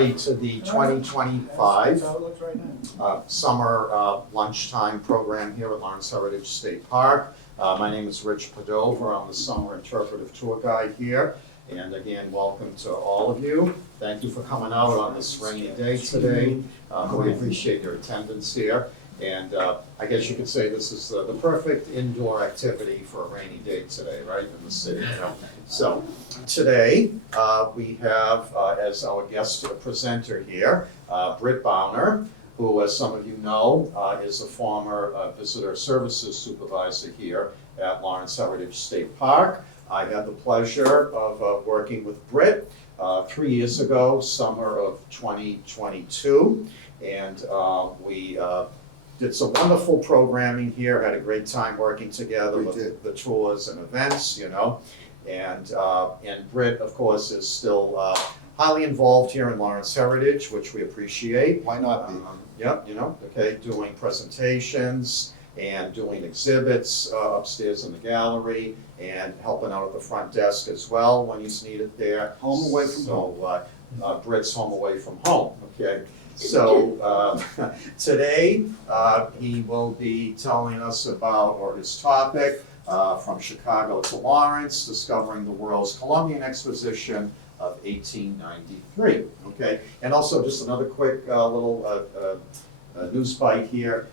everybody to the 2025 summer lunchtime program here at Lawrence Heritage State Park. My name is Rich Padover. I'm the summer interpretive tour guide here. And again, welcome to all of you. Thank you for coming out on this rainy day today. We appreciate your attendance here. And I guess you could say this is the perfect indoor activity for a rainy day today, right, in the city. You know? So today we have as our guest presenter here, Britt Boughner, who, as some of you know, is a former visitor services supervisor here at Lawrence Heritage State Park. I had the pleasure of working with Britt 3 years ago, summer of 2022, and we did some wonderful programming here, had a great time working together with the tours and events, you know. And Britt, of course, is still highly involved here in Lawrence Heritage, which we appreciate. Why not be? Yep, you know, okay, doing presentations and doing exhibits upstairs in the gallery and helping out at the front desk as well when he's needed there. Home away from home. Britt's home away from home, okay? So today he will be telling us about, or his topic, from Chicago to Lawrence, discovering the world's Columbian Exposition of 1893, okay? And also just another quick little news bite here.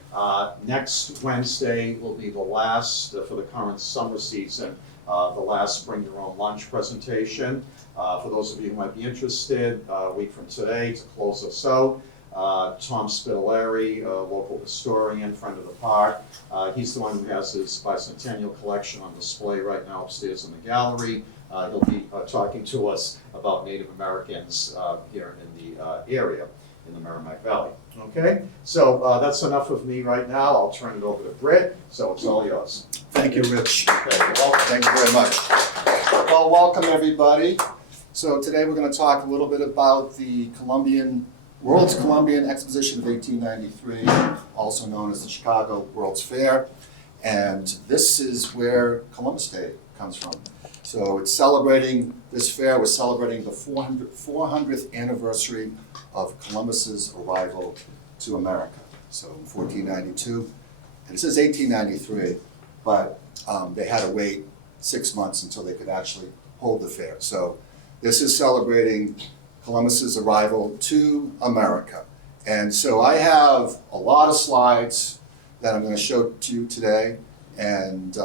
Next Wednesday will be the last, for the current summer season, the last Bring Your Own Lunch presentation. For those of you who might be interested, a week from today to close us out, Tom Spitaleri, a local historian, friend of the park. He's the one who has his bicentennial collection on display right now upstairs in the gallery. He'll be talking to us about Native Americans here in the area, in the Merrimack Valley. Okay, so that's enough of me right now. I'll turn it over to Britt, so it's all yours. Thank you, Rich. Okay, welcome. Thank you very much. Well, welcome everybody. So today we're going to talk a little bit about the World's Columbian Exposition of 1893, also known as the Chicago World's Fair. And this is where Columbus Day comes from. So it's celebrating, this fair was celebrating the 400th anniversary of Columbus's arrival to America. So in 1492, and it says 1893, but they had to wait 6 months until they could actually hold the fair. So this is celebrating Columbus's arrival to America. And so I have a lot of slides that I'm going to show to you today, and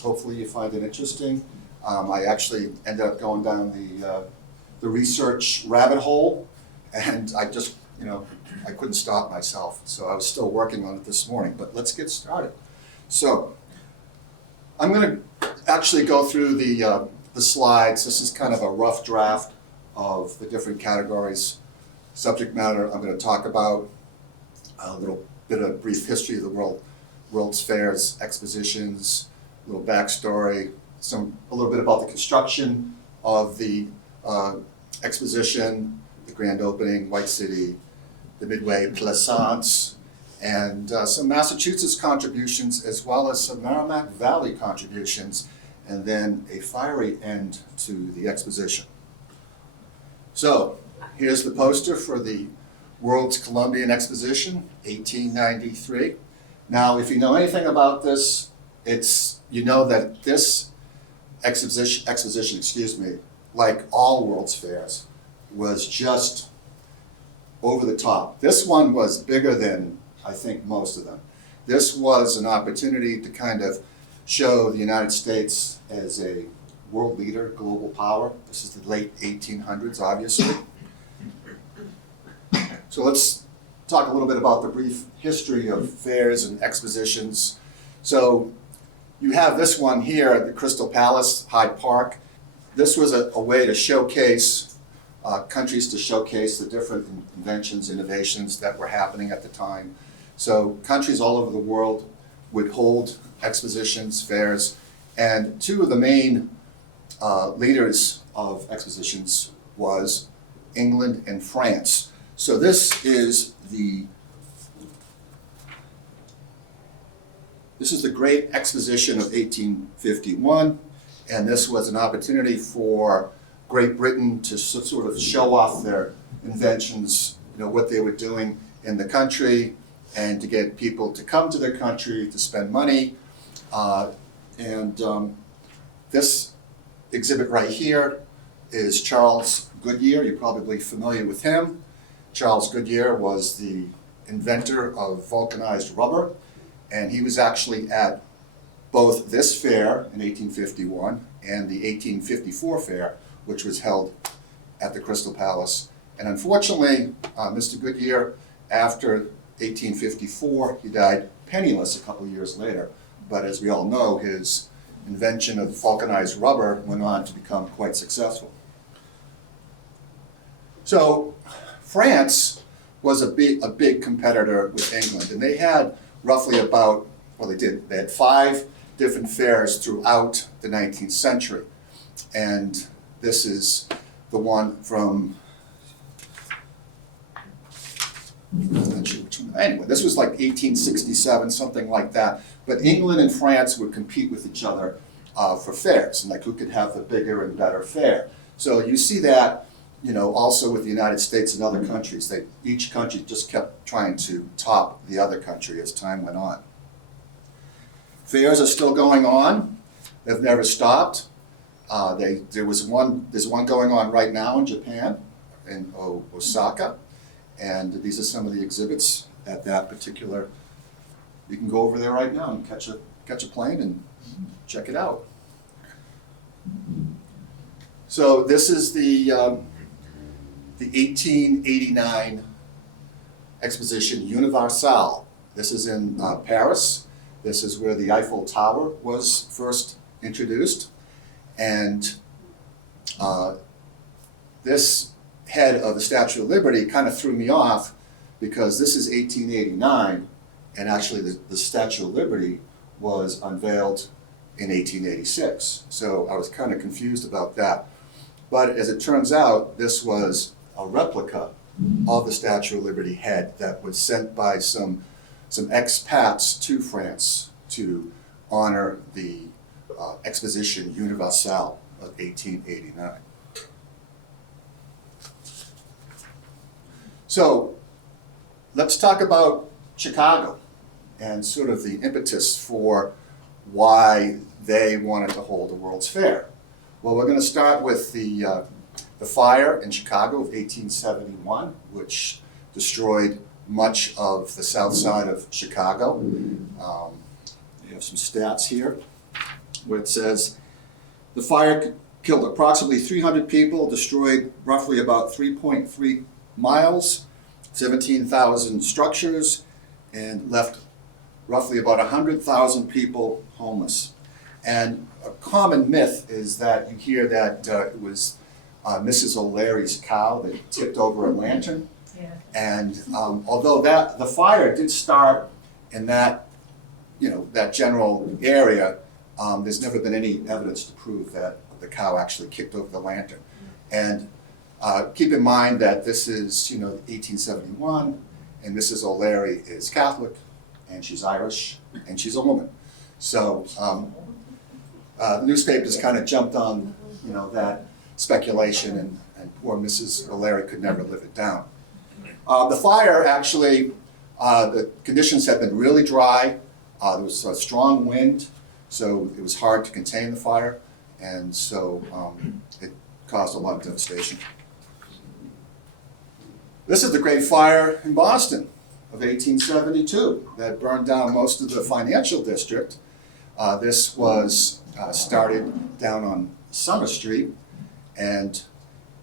hopefully you find it interesting. I actually ended up going down the research rabbit hole, and I just, you know, I couldn't stop myself. So I was still working on it this morning, but let's get started. So I'm going to actually go through the slides. This is kind of a rough draft of the different categories. Subject matter I'm going to talk about, a little bit of brief history of the World's Fairs, expositions, a little backstory, a little bit about the construction of the exposition, the grand opening, White City, the Midway Plaisance, and some Massachusetts contributions, as well as some Merrimack Valley contributions, and then a fiery end to the exposition. So here's the poster for the World's Columbian Exposition, 1893. Now, if you know anything about this, you know that this exposition, like all World's Fairs, was just over the top. This one was bigger than, I think, most of them. This was an opportunity to kind of show the United States as a world leader, global power. This is the late 1800s, obviously. So let's talk a little bit about the brief history of fairs and expositions. So you have this one here at the Crystal Palace, Hyde Park. This was a way to showcase, countries to showcase the different inventions, innovations that were happening at the time. So countries all over the world would hold expositions, fairs, and two of the main leaders of expositions was England and France. So this is the Great Exposition of 1851, and this was an opportunity for Great Britain to sort of show off their inventions, what they were doing in the country, and to get people to come to their country to spend money. This exhibit right here is Charles Goodyear. You're probably familiar with him. Charles Goodyear was the inventor of vulcanized rubber, and he was actually at both this fair in 1851 and the 1854 fair, which was held at the Crystal Palace. And unfortunately, Mr. Goodyear, after 1854, he died penniless a couple of years later. But as we all know, his invention of vulcanized rubber went on to become quite successful. So France was a big competitor with England, and they had roughly about, well, they had 5 different fairs throughout the 19th century. And this is the one from, anyway, this was like 1867, something like that. But England and France would compete with each other for fairs, and like who could have the bigger and better fair. So you see that, also with the United States and other countries. Each country just kept trying to top the other country as time went on. Fairs are still going on. They've never stopped. There's one going on right now in Japan, in Osaka, and these are some of the exhibits at that particular. You can go over there right now and catch a plane and check it out. So this is the 1889 Exposition Universelle. This is in Paris. This is where the Eiffel Tower was first introduced. And this head of the Statue of Liberty kind of threw me off because this is 1889, and actually the Statue of Liberty was unveiled in 1886. So I was kind of confused about that. But as it turns out, this was a replica of the Statue of Liberty head that was sent by some expats to France to honor the Exposition Universelle of 1889. So let's talk about Chicago and sort of the impetus for why they wanted to hold a World's Fair. Well, we're going to start with the fire in Chicago of 1871, which destroyed much of the south side of Chicago. You have some stats here where it says the fire killed approximately 300 people, destroyed roughly about 3.3 miles, 17,000 structures, and left roughly about 100,000 people homeless. And a common myth is that you hear that it was Mrs. O'Leary's cow that tipped over a lantern. Yeah. And although the fire did start in that general area, there's never been any evidence to prove that the cow actually kicked over the lantern. And keep in mind that this is 1871, and Mrs. O'Leary is Catholic, and she's Irish, and she's a woman. So the newspapers kind of jumped on that speculation, and poor Mrs. O'Leary could never live it down. The fire actually, the conditions had been really dry. There was a strong wind, so it was hard to contain the fire, and so it caused a lot of devastation. This is the Great Fire in Boston of 1872 that burned down most of the financial district. This was started down on Summer Street, and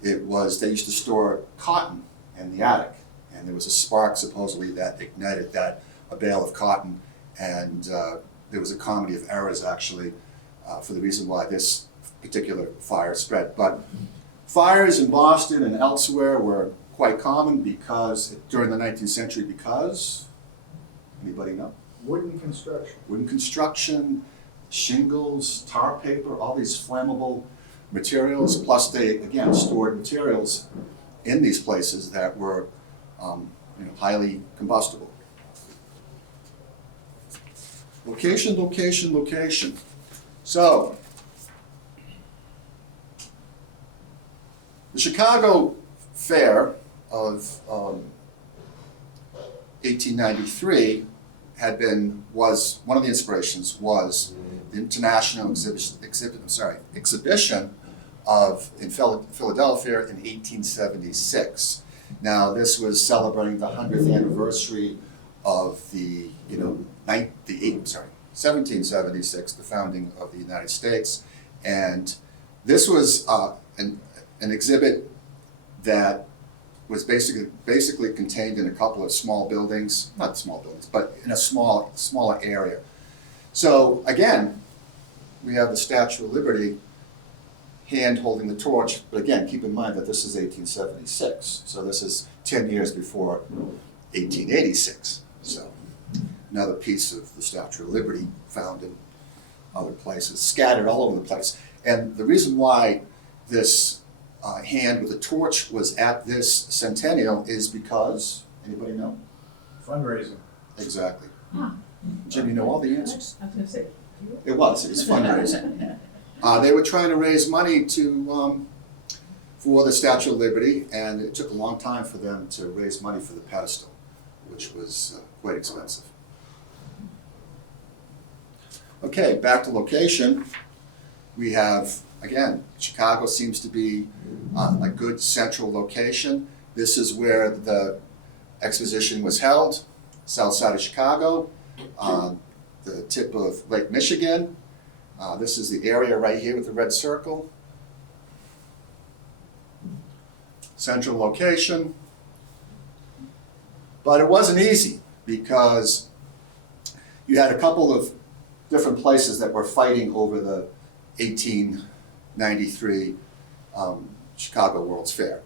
they used to store cotton in the attic, and there was a spark supposedly that ignited a bale of cotton, and there was a comedy of errors actually for the reason why this particular fire spread. But fires in Boston and elsewhere were quite common during the 19th century because, anybody know? Wooden construction. Wooden construction, shingles, tar paper, all these flammable materials, plus they, again, stored materials in these places that were highly combustible. Location, location, location. So, Chicago Fair of 1893 was one of the inspirations was the International Exhibition in Philadelphia in 1876. Now, this was celebrating the 100th anniversary of the 1776, the founding of the United States, and this was an exhibit that was basically contained in a couple of small buildings, not small buildings, but in a smaller area. So again, we have the Statue of Liberty hand holding the torch, but again, keep in mind that this is 1876, so this is 10 years before 1886. So another piece of the Statue of Liberty found in other places, scattered all over the place. And the reason why this hand with a torch was at this centennial is because, anybody know? Fundraising. Exactly. Huh. Jim, you know all the answers. I was gonna say. It was fundraising. They were trying to raise money for the Statue of Liberty, and it took a long time for them to raise money for the pedestal, which was quite expensive. Okay, back to location. We have, again, Chicago seems to be a good central location. This is where the exposition was held, south side of Chicago, the tip of Lake Michigan. This is the area right here with the red circle. Central location. But it wasn't easy because you had a couple of different places that were fighting over the 1893 Chicago World's Fair.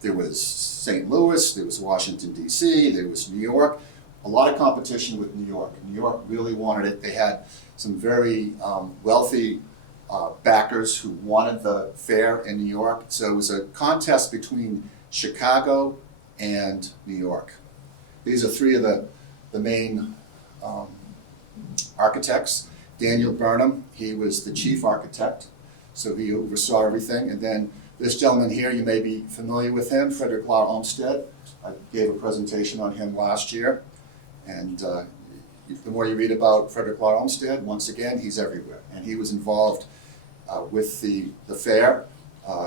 There was St. Louis, there was Washington, D.C., there was New York. A lot of competition with New York. New York really wanted it. They had some very wealthy backers who wanted the fair in New York. So it was a contest between Chicago and New York. These are three of the main architects. Daniel Burnham, he was the chief architect, so he oversaw everything. And then this gentleman here, you may be familiar with him, Frederick Law Olmsted. I gave a presentation on him last year. And the more you read about Frederick Law Olmsted, once again, he's everywhere. And he was involved with the fair.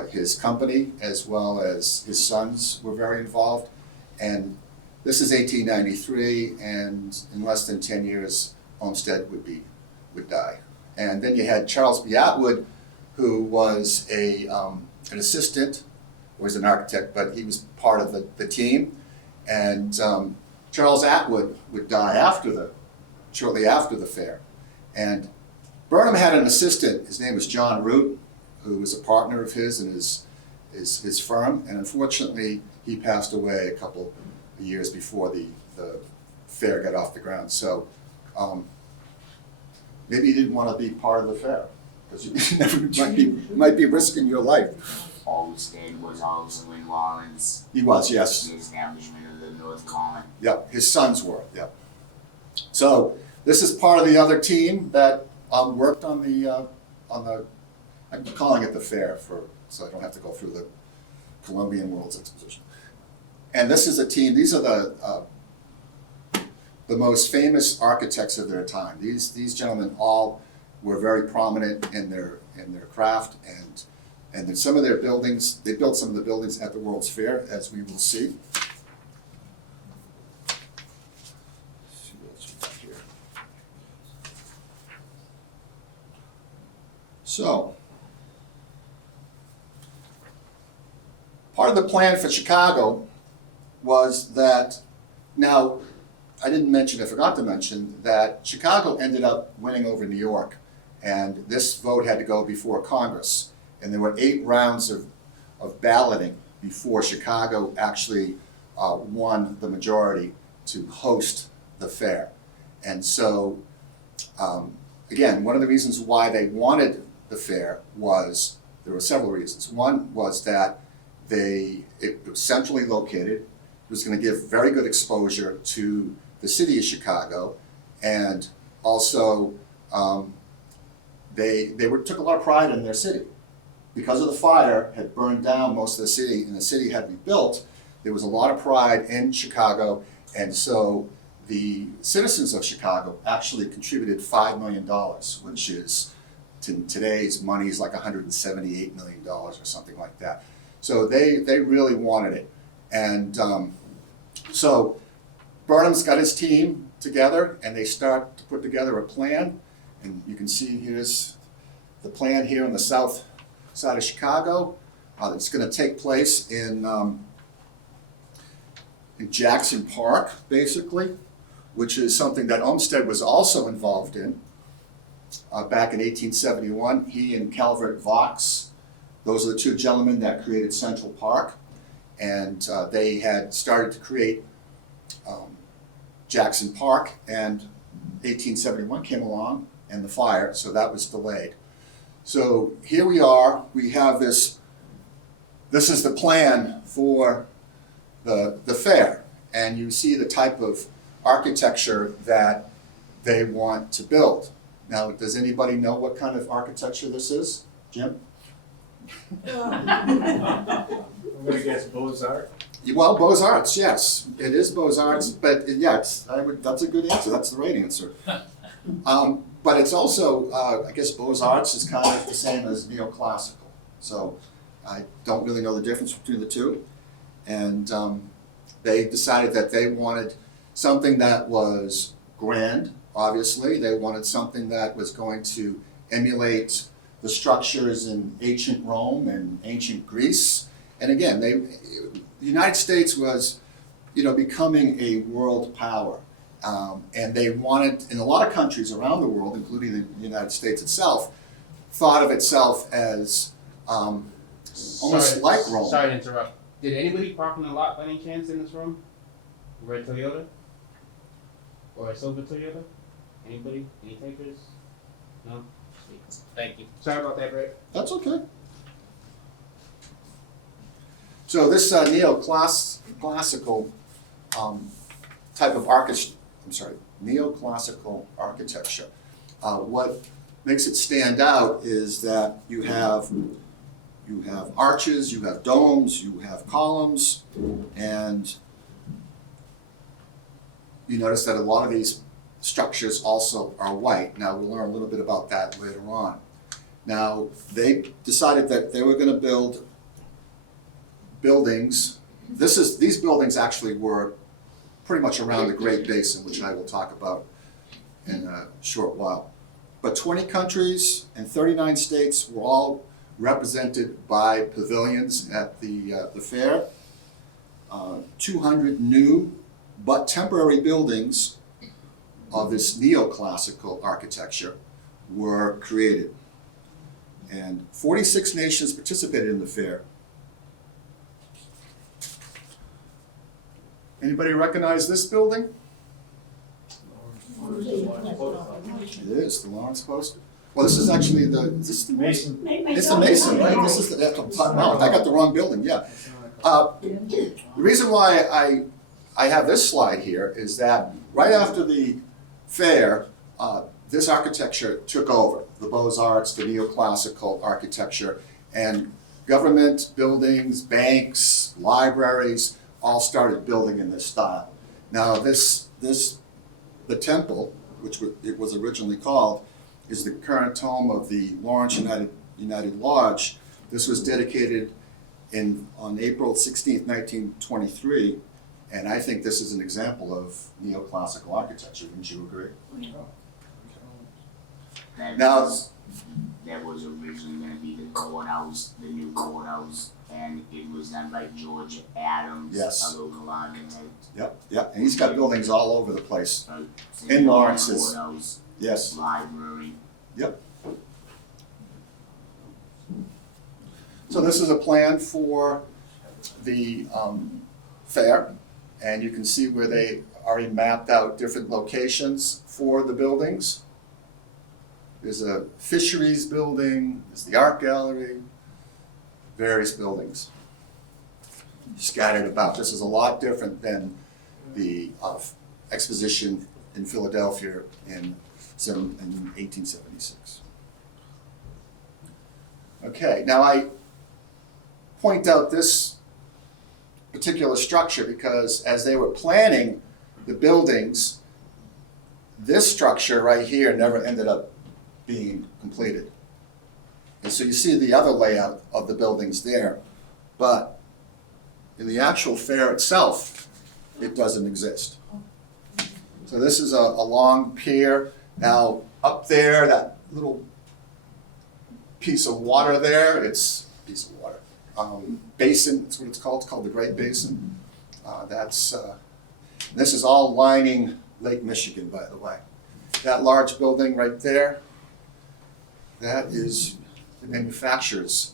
His company, as well as his sons, were very involved. And this is 1893, and in less than 10 years, Olmsted would die. And then you had Charles B. Atwood, who was an assistant, was an architect, but he was part of the team. And Charles Atwood would die shortly after the fair. And Burnham had an assistant, his name was John Root, who was a partner of his in his firm, and unfortunately he passed away a couple of years before the fair got off the ground. So maybe you didn't want to be part of the fair, because you might be risking your life. Olmsted was also involved He was, yes. in the establishment of the North Column. Yep, his sons were, yep. So this is part of the other team that worked on the, I'm calling it the fair so I don't have to go through the Columbian World's Exposition. And this is a team, these are the most famous architects of their time. These gentlemen all were very prominent in their craft, and then some of their buildings, they built some of the buildings at the World's Fair, as we will see. Let's see what else we got here. So, part of the plan for Chicago was that, now, I forgot to mention that Chicago ended up winning over New York, and this vote had to go before Congress. And there were 8 rounds of balloting before Chicago actually won the majority to host the fair. And so, again, one of the reasons why they wanted the fair was, there were several reasons. One was that it was centrally located. It was going to give very good exposure to the city of Chicago, and also they took a lot of pride in their city. because of the fire had burned down most of the city and the city had rebuilt, there was a lot of pride in Chicago, and so the citizens of Chicago actually contributed $5 million, which is, to today's money, is like $178 million or something like that. So they really wanted it. And so Burnham's got his team together, and they start to put together a plan. And you can see here's the plan here on the south side of Chicago. It's going to take place in Jackson Park, basically, which is something that Olmsted was also involved in back in 1871. He and Calvert Vaux, those are the two gentlemen that created Central Park, and they had started to create Jackson Park, and 1871 came along and the fire, so that was delayed. So here we are, we have this is the plan for the fair, and you see the type of architecture that they want to build. Now, does anybody know what kind of architecture this is? Jim? I'm gonna guess Beaux-Arts. Well, Beaux-Arts, yes, it is Beaux-Arts, but yeah, that's a good answer, that's the right answer. But it's also, I guess Beaux-Arts is kind of the same as neoclassical, so I don't really know the difference between the two. And they decided that they wanted something that was grand, obviously. They wanted something that was going to emulate the structures in ancient Rome and ancient Greece. And again, the United States was, becoming a world power. And they wanted, in a lot of countries around the world, including the United States itself, thought of itself as almost like Rome. Sorry to interrupt. Did anybody park in the lot by any chance in this room? Red Toyota? Or a silver Toyota? Anybody? Any takers? No? Thank you. Sorry about that, Britt. That's okay. So this neoclassical type of neoclassical architecture, what makes it stand out is that you have arches, you have domes, you have columns, and you notice that a lot of these structures also are white. Now, we'll learn a little bit about that later on. Now, they decided that they were going to build buildings. These buildings actually were pretty much around the Great Basin, which I will talk about in a short while. But 20 countries and 39 states were all represented by pavilions at the fair. 200 new but temporary buildings of this neoclassical architecture were created. And 46 nations participated in the fair. Anybody recognize this building? It is, the Lawrence Post. Well, this is actually is this the Mason. It's the Mason, right? This is no, I got the wrong building, yeah. The reason why I have this slide here is that right after the fair, this architecture took over, the Beaux-Arts, the neoclassical architecture, and government buildings, banks, libraries, all started building in this style. Now the temple, which it was originally called, is the current home of the Lawrence United Lodge. This was dedicated on April 16th, 1923, and I think this is an example of neoclassical architecture. Wouldn't you agree? That was originally going to be the courthouse, the new courthouse, and it was done by George Adams, Yes. a local architect. Yep, and he's got buildings all over the place. In Lawrence's. Courthouse, Yes, library. yep. So this is a plan for the fair, and you can see where they already mapped out different locations for the buildings. There's a fisheries building, there's the art gallery, various buildings scattered about. This is a lot different than the exposition in Philadelphia in 1876. Okay, now I point out this particular structure because as they were planning the buildings, this structure right here never ended up being completed. And so you see the other layout of the buildings there, but in the actual fair itself, it doesn't exist. So this is a long pier. Now up there, that little piece of water there, it's a piece of water. Basin, that's what it's called the Great Basin. This is all lining Lake Michigan, by the way. That large building right there, that is the manufacturer's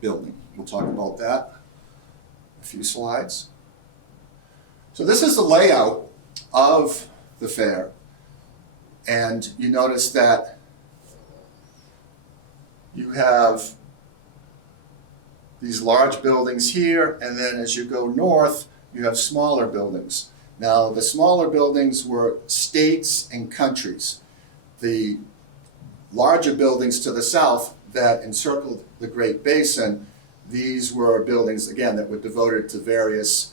building. We'll talk about that in a few slides. So this is the layout of the fair. And you notice that you have these large buildings here, and then as you go north, you have smaller buildings. Now, the smaller buildings were states and countries. The larger buildings to the south that encircled the Great Basin, these were buildings, again, that were devoted to various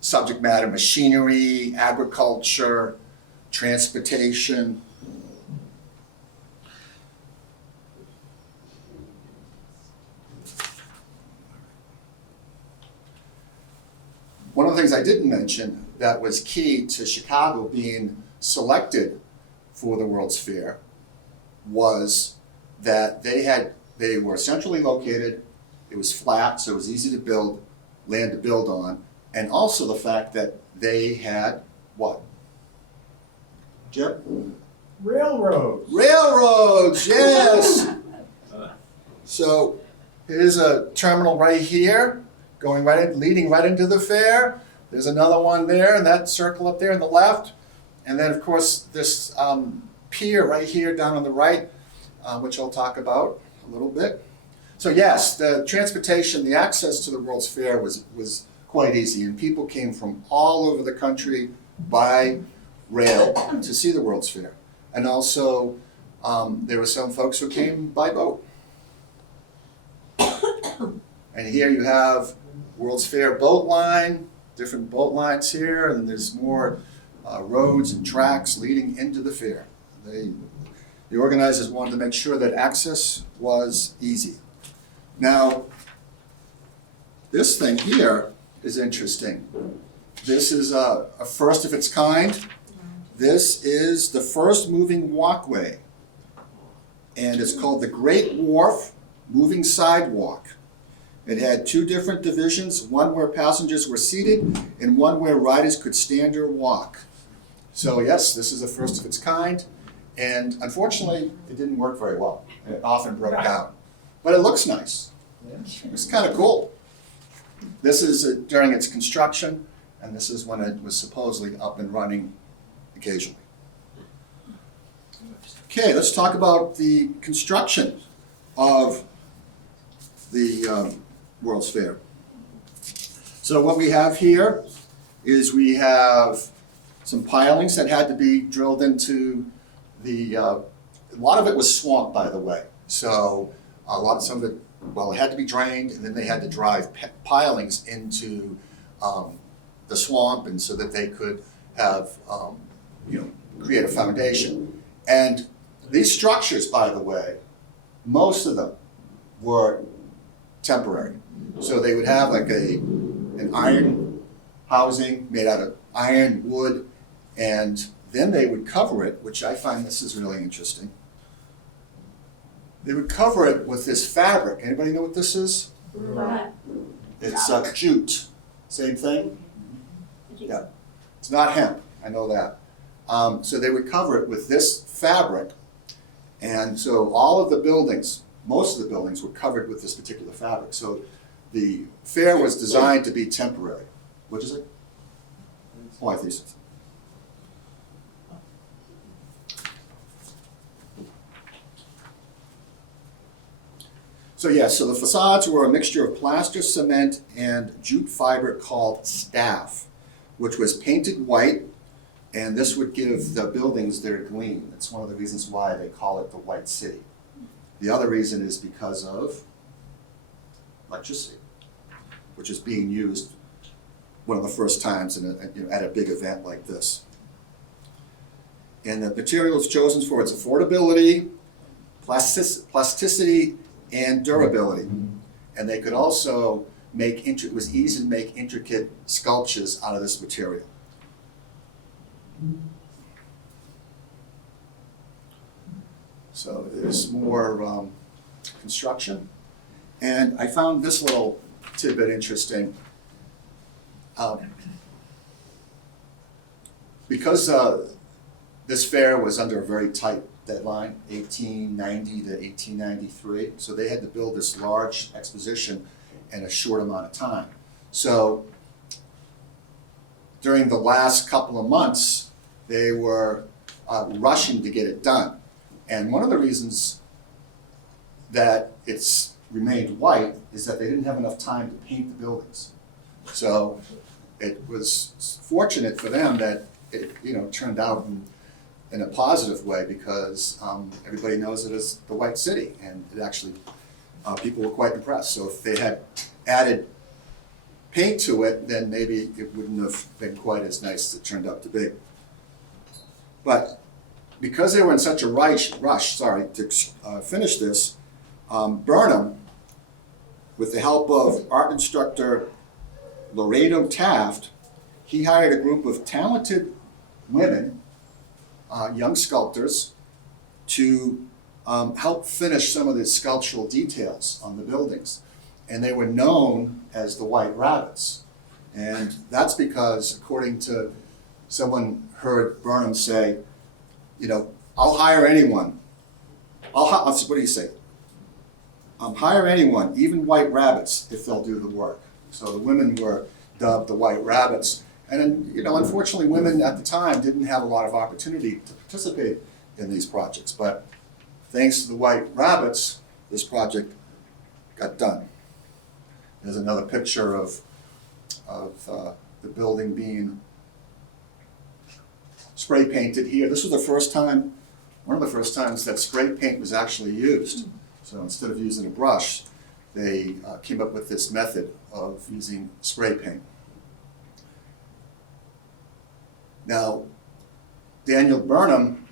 subject matter, machinery, agriculture, transportation. One of the things I didn't mention that was key to Chicago being selected for the World's Fair was that they were centrally located, it was flat, so it was easy to build, land to build on, and also the fact that they had what? Jim? Railroads. Railroads, yes! So here's a terminal right here, going right in, leading right into the fair. There's another one there, and that circle up there on the left. And then, of course, this pier right here down on the right, which I'll talk about a little bit. So yes, the transportation, the access to the World's Fair was quite easy, and people came from all over the country by rail to see the World's Fair. And also, there were some folks who came by boat. And here you have World's Fair boat line, different boat lines here, and there's more roads and tracks leading into the fair. The organizers wanted to make sure that access was easy. Now, this thing here is interesting. This is a first of its kind. This is the first moving walkway, and it's called the Great Wharf Moving Sidewalk. It had two different divisions, one where passengers were seated and one where riders could stand or walk. So yes, this is the first of its kind, and unfortunately, it didn't work very well. It often broke down, but it looks nice. It's kind of cool. This is during its construction, and this is when it was supposedly up and running occasionally. Okay, let's talk about the construction of the World's Fair. So what we have here is we have some pilings that had to be drilled into the, a lot of it was swamp, by the way. So some of it, well, it had to be drained, and then they had to drive pilings into the swamp, and so that they could have, create a foundation. And these structures, by the way, most of them were temporary. So they would have like an iron housing made out of iron, wood, and then they would cover it, which I find this is really interesting. They would cover it with this fabric. Anybody know what this is? What? It's jute. Same thing? Yeah. It's not hemp, I know that. So they would cover it with this fabric, and so all of the buildings, most of the buildings were covered with this particular fabric. So the fair was designed to be temporary. What is it? Oh, I think so. So yeah, so the facades were a mixture of plaster, cement, and jute fiber called staff, which was painted white, and this would give the buildings their gleam. That's one of the reasons why they call it the White City. The other reason is because of electricity, which is being used one of the first times at a big event like this. And the materials chosen for its affordability, plasticity, and durability. And they could also it was easy to make intricate sculptures out of this material. So there's more construction. And I found this little tidbit interesting. Because this fair was under a very tight deadline, 1890 to 1893, so they had to build this large exposition in a short amount of time. So during the last couple of months, they were rushing to get it done. And one of the reasons that it's remained white is that they didn't have enough time to paint the buildings. So it was fortunate for them that it turned out in a positive way, because everybody knows it as the White City, and it actually, people were quite impressed. So if they had added paint to it, then maybe it wouldn't have been quite as nice as it turned out to be. But because they were in such a rush to finish this, Burnham, with the help of art instructor Laredo Taft, he hired a group of talented women, young sculptors, to help finish some of the sculptural details on the buildings. And they were known as the White Rabbits. And that's because, according to someone heard Burnham say, I'll hire anyone. What do you say? Hire anyone, even white rabbits, if they'll do the work. So the women were dubbed the White Rabbits. And unfortunately, women at the time didn't have a lot of opportunity to participate in these projects. But thanks to the White Rabbits, this project got done. There's another picture of the building being spray painted here. This was one of the first times that spray paint was actually used. So instead of using a brush, they came up with this method of using spray paint. Now, Daniel Burnham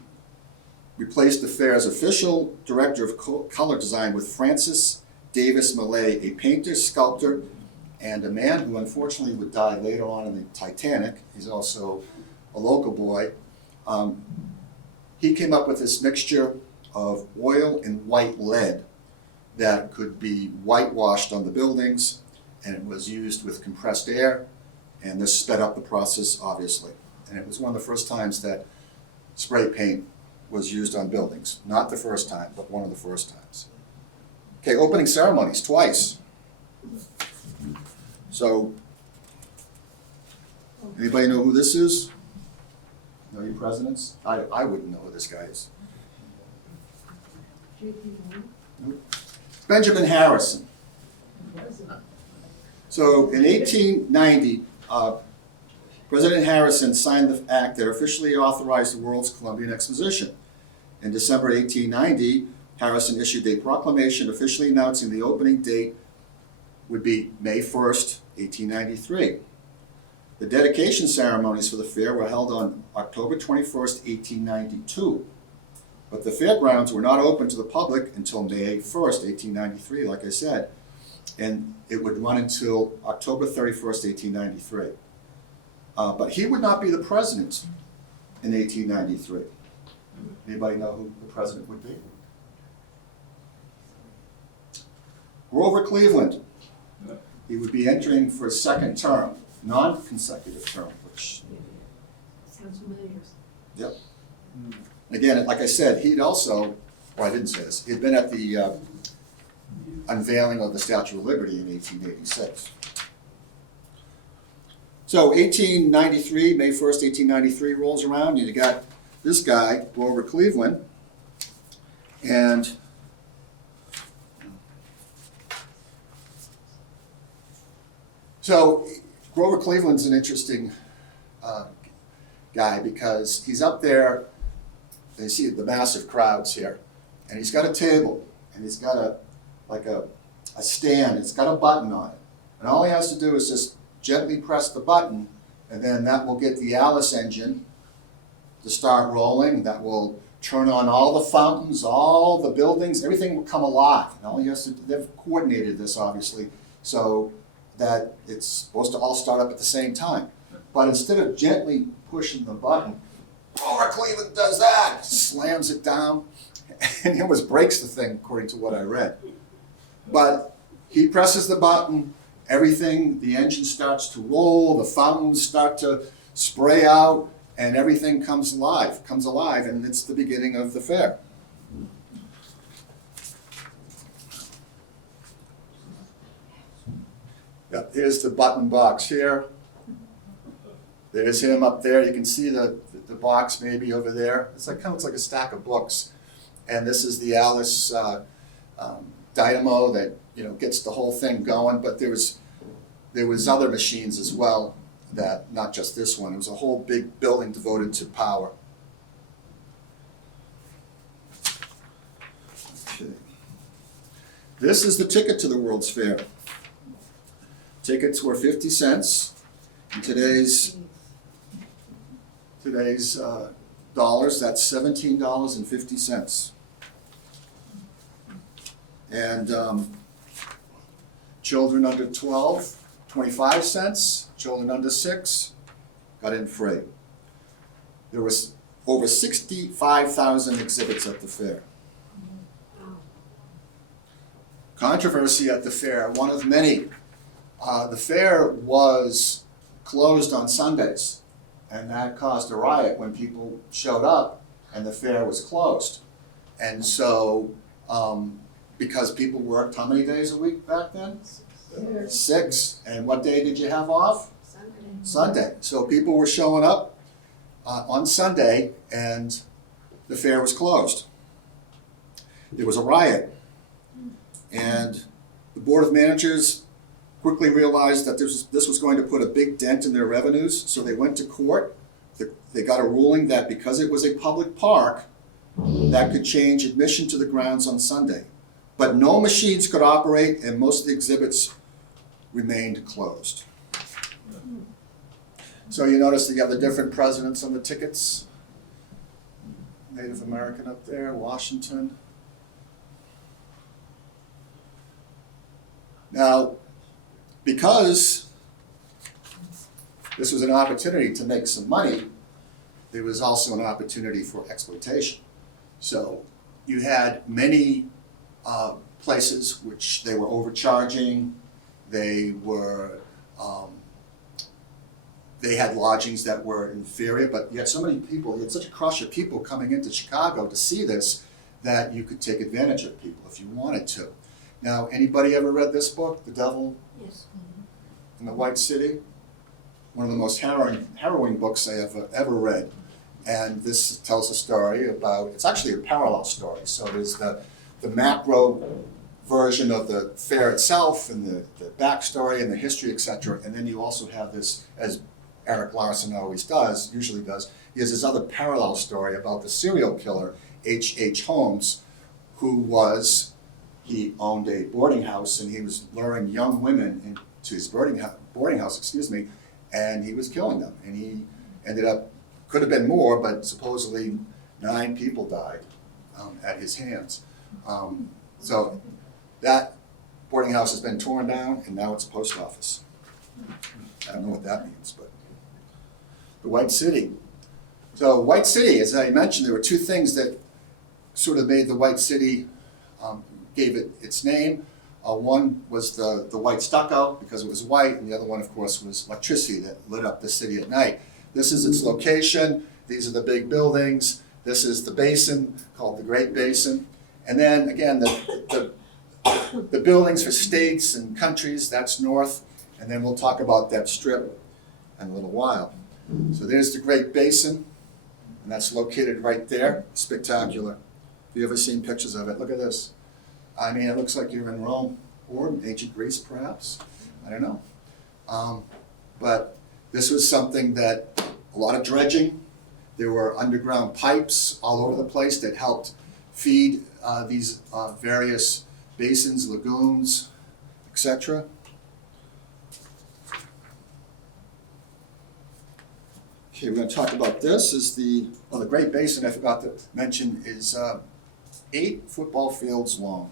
replaced the fair's official director of color design with Francis Davis Millay, a painter, sculptor, and a man who unfortunately would die later on in the Titanic. He's also a local boy. He came up with this mixture of oil and white lead that could be whitewashed on the buildings, and it was used with compressed air, and this sped up the process, obviously. And it was one of the first times that spray paint was used on buildings. Not the first time, but one of the first times. Okay, opening ceremonies, twice. So, anybody know who this is? Know your presidents? I wouldn't know who this guy is. Benjamin Harrison. So in 1890, President Harrison signed the act that officially authorized the world's Columbian Exposition. In December 1890, Harrison issued a proclamation officially announcing the opening date would be May 1st, 1893. The dedication ceremonies for the fair were held on October 21st, 1892. But the fairgrounds were not open to the public until May 1st, 1893, like I said. And it would run until October 31st, 1893. But he would not be the president in 1893. Anybody know who the president would be? Grover Cleveland. He would be entering for a second term, non-consecutive term, which... Sounds familiar. Yep. Again, like I said, he'd also, well, I didn't say this, he'd been at the unveiling of the Statue of Liberty in 1886. So 1893, May 1st, 1893 rolls around, and you got this guy, Grover Cleveland, and so Grover Cleveland's an interesting guy because he's up there, and you see the massive crowds here, and he's got a table and he's got a stand, it's got a button on it. And all he has to do is just gently press the button, and then that will get the Alice engine to start rolling. That will turn on all the fountains, all the buildings, everything will come alive. And all he has to, they've coordinated this obviously, so that it's supposed to all start up at the same time. But instead of gently pushing the button, Laura Cleveland does that, slams it down, and he almost breaks the thing according to what I read. But he presses the button, everything, the engine starts to roll, the fountains start to spray out, and everything comes alive, and it's the beginning of the fair. Yep, here's the button box here. There's him up there. You can see the box maybe over there. It's like kind of looks like a stack of books. And this is the Alice dynamo that gets the whole thing going. But there was other machines as well, that not just this one. It was a whole big building devoted to power. Okay. This is the ticket to the World's Fair. Tickets were 50 cents. In today's dollars, that's $17.50. And children under 12, 25 cents. Children under 6 got in free. There was over 65,000 exhibits at the fair. Controversy at the fair, one of many. The fair was closed on Sundays, and that caused a riot when people showed up and the fair was closed. And so, because people worked how many days a week back then? 6. And what day did you have off? Sunday. So people were showing up on Sunday, and the fair was closed. There was a riot, and the Board of Managers quickly realized that this was going to put a big dent in their revenues, so they went to court. They got a ruling that because it was a public park, that could change admission to the grounds on Sunday. But no machines could operate, and most of the exhibits remained closed. So you notice that you have the different presidents on the tickets. Native American up there, Washington. Now, because this was an opportunity to make some money, there was also an opportunity for exploitation. So you had many places which they were overcharging. They had lodgings that were inferior, but you had so many people, you had such a crush of people coming into Chicago to see this that you could take advantage of people if you wanted to. Now, anybody ever read this book, The Devil in the White City? One of the most harrowing books I have ever read. And this tells a story about, it's actually a parallel story. So there's the macro version of the fair itself and the backstory and the history, etc. And then you also have this, as Eric Larson usually does, he has this other parallel story about the serial killer, H.H. Holmes, he owned a boarding house, and he was luring young women into his boarding house, and he was killing them. And he ended up, could have been more, but supposedly 9 people died at his hands. So that boarding house has been torn down, and now it's a post office. I don't know what that means, but the White City. So White City, as I mentioned, there were 2 things that sort of made the White City, gave it its name. One was the white stucco, because it was white, and the other one, of course, was electricity that lit up the city at night. This is its location. These are the big buildings. This is the basin, called the Great Basin. And then, again, the buildings for states and countries, that's north. And then we'll talk about that strip in a little while. So there's the Great Basin, and that's located right there. Spectacular. Have you ever seen pictures of it? Look at this. I mean, it looks like you're in Rome or ancient Greece, perhaps. I don't know. But this was something that, a lot of dredging. There were underground pipes all over the place that helped feed these various basins, lagoons, etc. Okay, we're going to talk about this. Is the Great Basin, I forgot to mention, is 8 football fields long.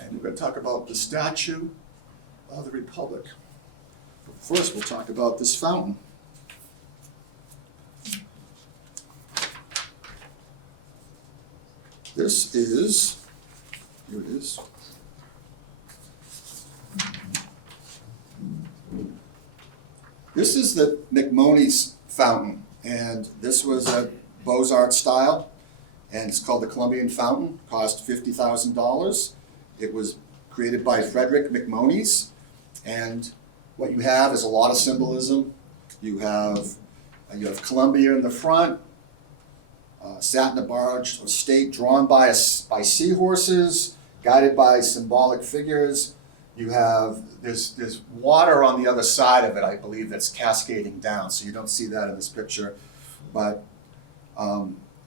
And we're going to talk about the Statue of the Republic. But first, we'll talk about this fountain. This is, here it is. This is the McMoney's fountain, and this was a Beaux-Arts style, and it's called the Columbian Fountain. Cost $50,000. It was created by Frederick McMoney's, and what you have is a lot of symbolism. You have Columbia in the front, sat in a barge of state drawn by seahorses, guided by symbolic figures. You have, there's water on the other side of it, I believe, that's cascading down, so you don't see that in this picture. But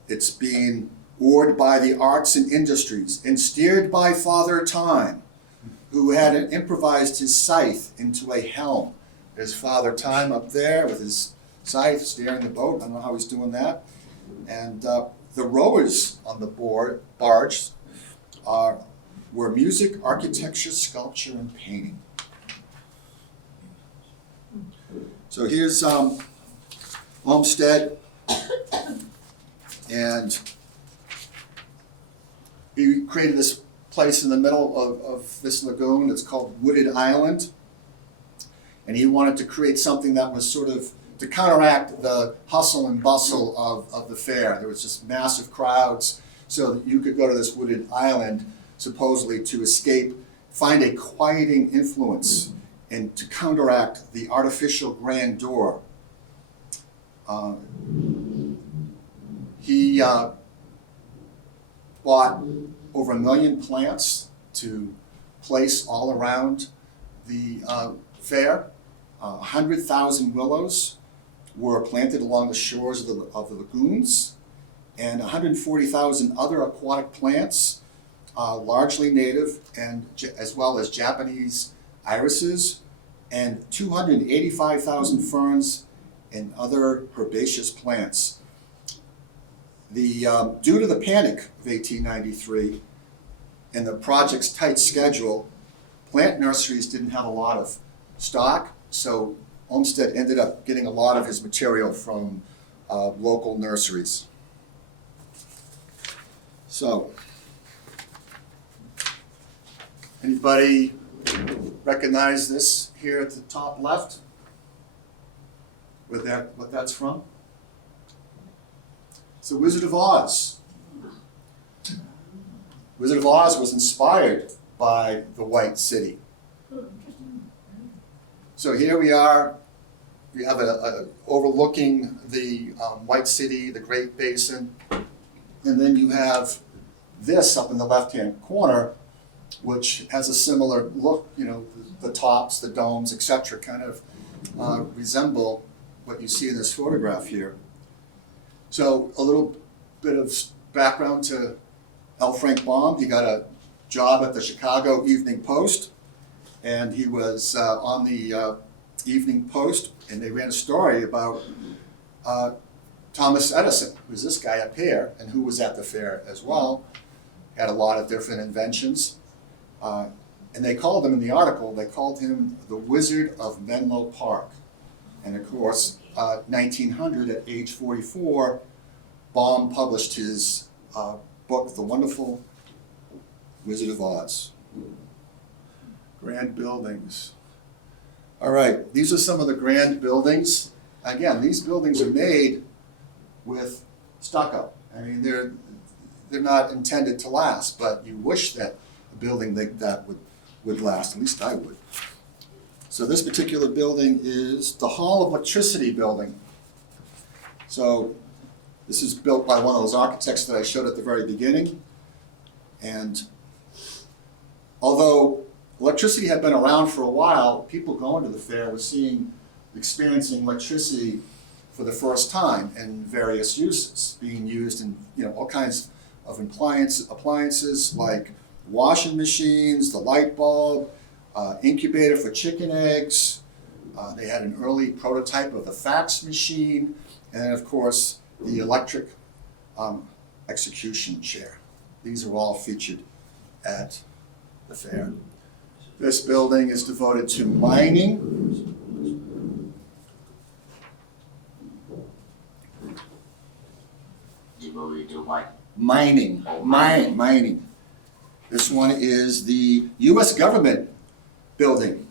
it's being oared by the arts and industries and steered by Father Time, who had improvised his scythe into a helm. There's Father Time up there with his scythe steering the boat. I don't know how he's doing that. And the rowers on the barge were music, architecture, sculpture, and painting. So here's Olmsted, and he created this place in the middle of this lagoon. It's called Wooded Island, and he wanted to create something that was sort of to counteract the hustle and bustle of the fair. There was just massive crowds, so that you could go to this wooded island supposedly to escape, find a quieting influence, and to counteract the artificial grandeur. He bought over 1 million plants to place all around the fair. 100,000 willows were planted along the shores of the lagoons, and 140,000 other aquatic plants, largely native, and as well as Japanese irises, and 285,000 ferns and other herbaceous plants. Due to the panic of 1893 and the project's tight schedule, plant nurseries didn't have a lot of stock, so Olmsted ended up getting a lot of his material from local nurseries. So, anybody recognize this here at the top left? What that's from? It's the Wizard of Oz. Wizard of Oz was inspired by the White City. So here we are. We have overlooking the White City, the Great Basin, and then you have this up in the left-hand corner, which has a similar look. You know, the tops, the domes, etc., kind of resemble what you see in this photograph here. So a little bit of background to L. Frank Baum. He got a job at the Chicago Evening Post, and he was on the Evening Post, and they ran a story about Thomas Edison, who's this guy up here, and who was at the fair as well. Had a lot of different inventions. And they called him in the article, they called him the Wizard of Menlo Park. And of course, 1900, at age 44, Baum published his book, The Wonderful Wizard of Oz. Grand buildings. All right, these are some of the grand buildings. Again, these buildings are made with stucco. I mean, they're not intended to last, but you wish that a building like that would last. At least I would. So this particular building is the Hall of Electricity building. So this is built by one of those architects that I showed at the very beginning. And although electricity had been around for a while, people going to the fair were experiencing electricity for the first time in various uses, being used in all kinds of appliances like washing machines, the light bulb, incubator for chicken eggs. They had an early prototype of the fax machine, and of course, the electric execution chair. These are all featured at the fair. This building is devoted to mining. Devoted to what? Mining. This one is the U.S. government building.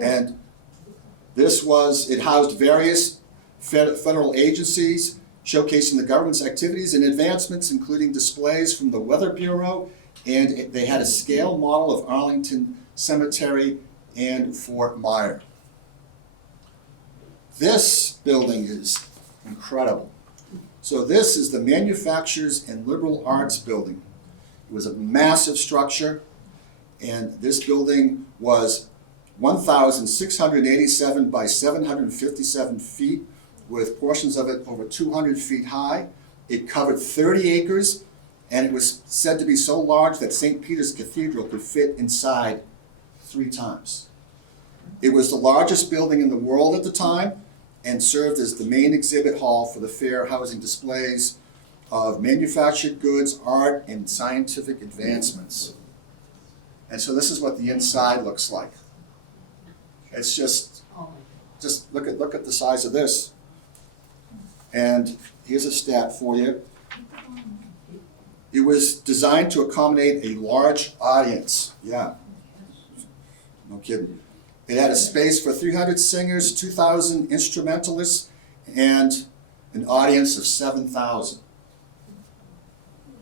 And it housed various federal agencies, showcasing the government's activities and advancements, including displays from the Weather Bureau, and they had a scale model of Arlington Cemetery and Fort Myer. This building is incredible. So this is the Manufacturers and Liberal Arts Building. It was a massive structure, and this building was 1,687 by 757 feet, with portions of it over 200 feet high. It covered 30 acres, and it was said to be so large that St. Peter's Cathedral could fit inside 3 times. It was the largest building in the world at the time, and served as the main exhibit hall for the fair, housing displays of manufactured goods, art, and scientific advancements. And so this is what the inside looks like. It's just look at the size of this. And here's a stat for you. It was designed to accommodate a large audience. Yeah, no kidding. It had a space for 300 singers, 2,000 instrumentalists, and an audience of 7,000.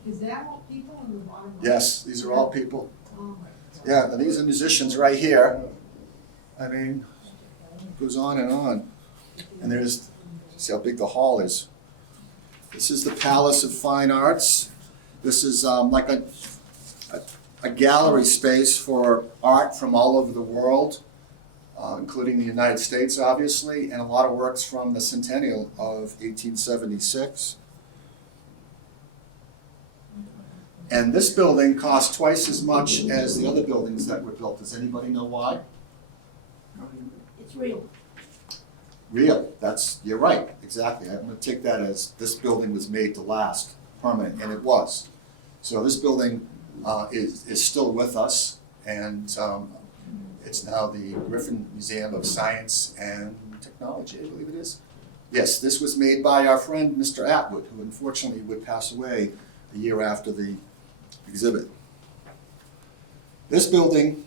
Is that all people in the bottom? Yes, these are all people. Oh my God. Yeah, and these are musicians right here. I mean, it goes on and on. And see how big the hall is. This is the Palace of Fine Arts. This is like a gallery space for art from all over the world, including the United States, obviously, and a lot of works from the centennial of 1876. And this building cost twice as much as the other buildings that were built. Does anybody know why? It's real. Real, you're right, exactly. I'm gonna take that as this building was made to last, permanent, and it was. So this building is still with us, and it's now the Griffin Museum of Science and Technology, I believe it is. Yes, this was made by our friend Mr. Atwood, who unfortunately would pass away a year after the exhibit. This building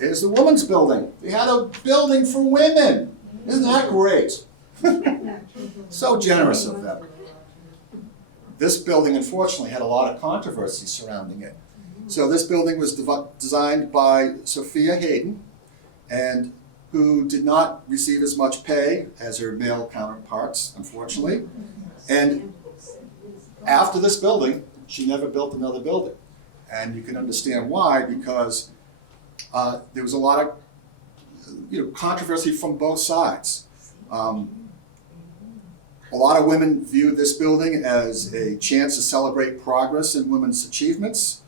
is the women's building. They had a building for women. Isn't that great? So generous of them. This building, unfortunately, had a lot of controversy surrounding it. So this building was designed by Sophia Hayden, and who did not receive as much pay as her male counterparts, unfortunately. And after this building, she never built another building. And you can understand why, because there was a lot of controversy from both sides. A lot of women viewed this building as a chance to celebrate progress in women's achievements,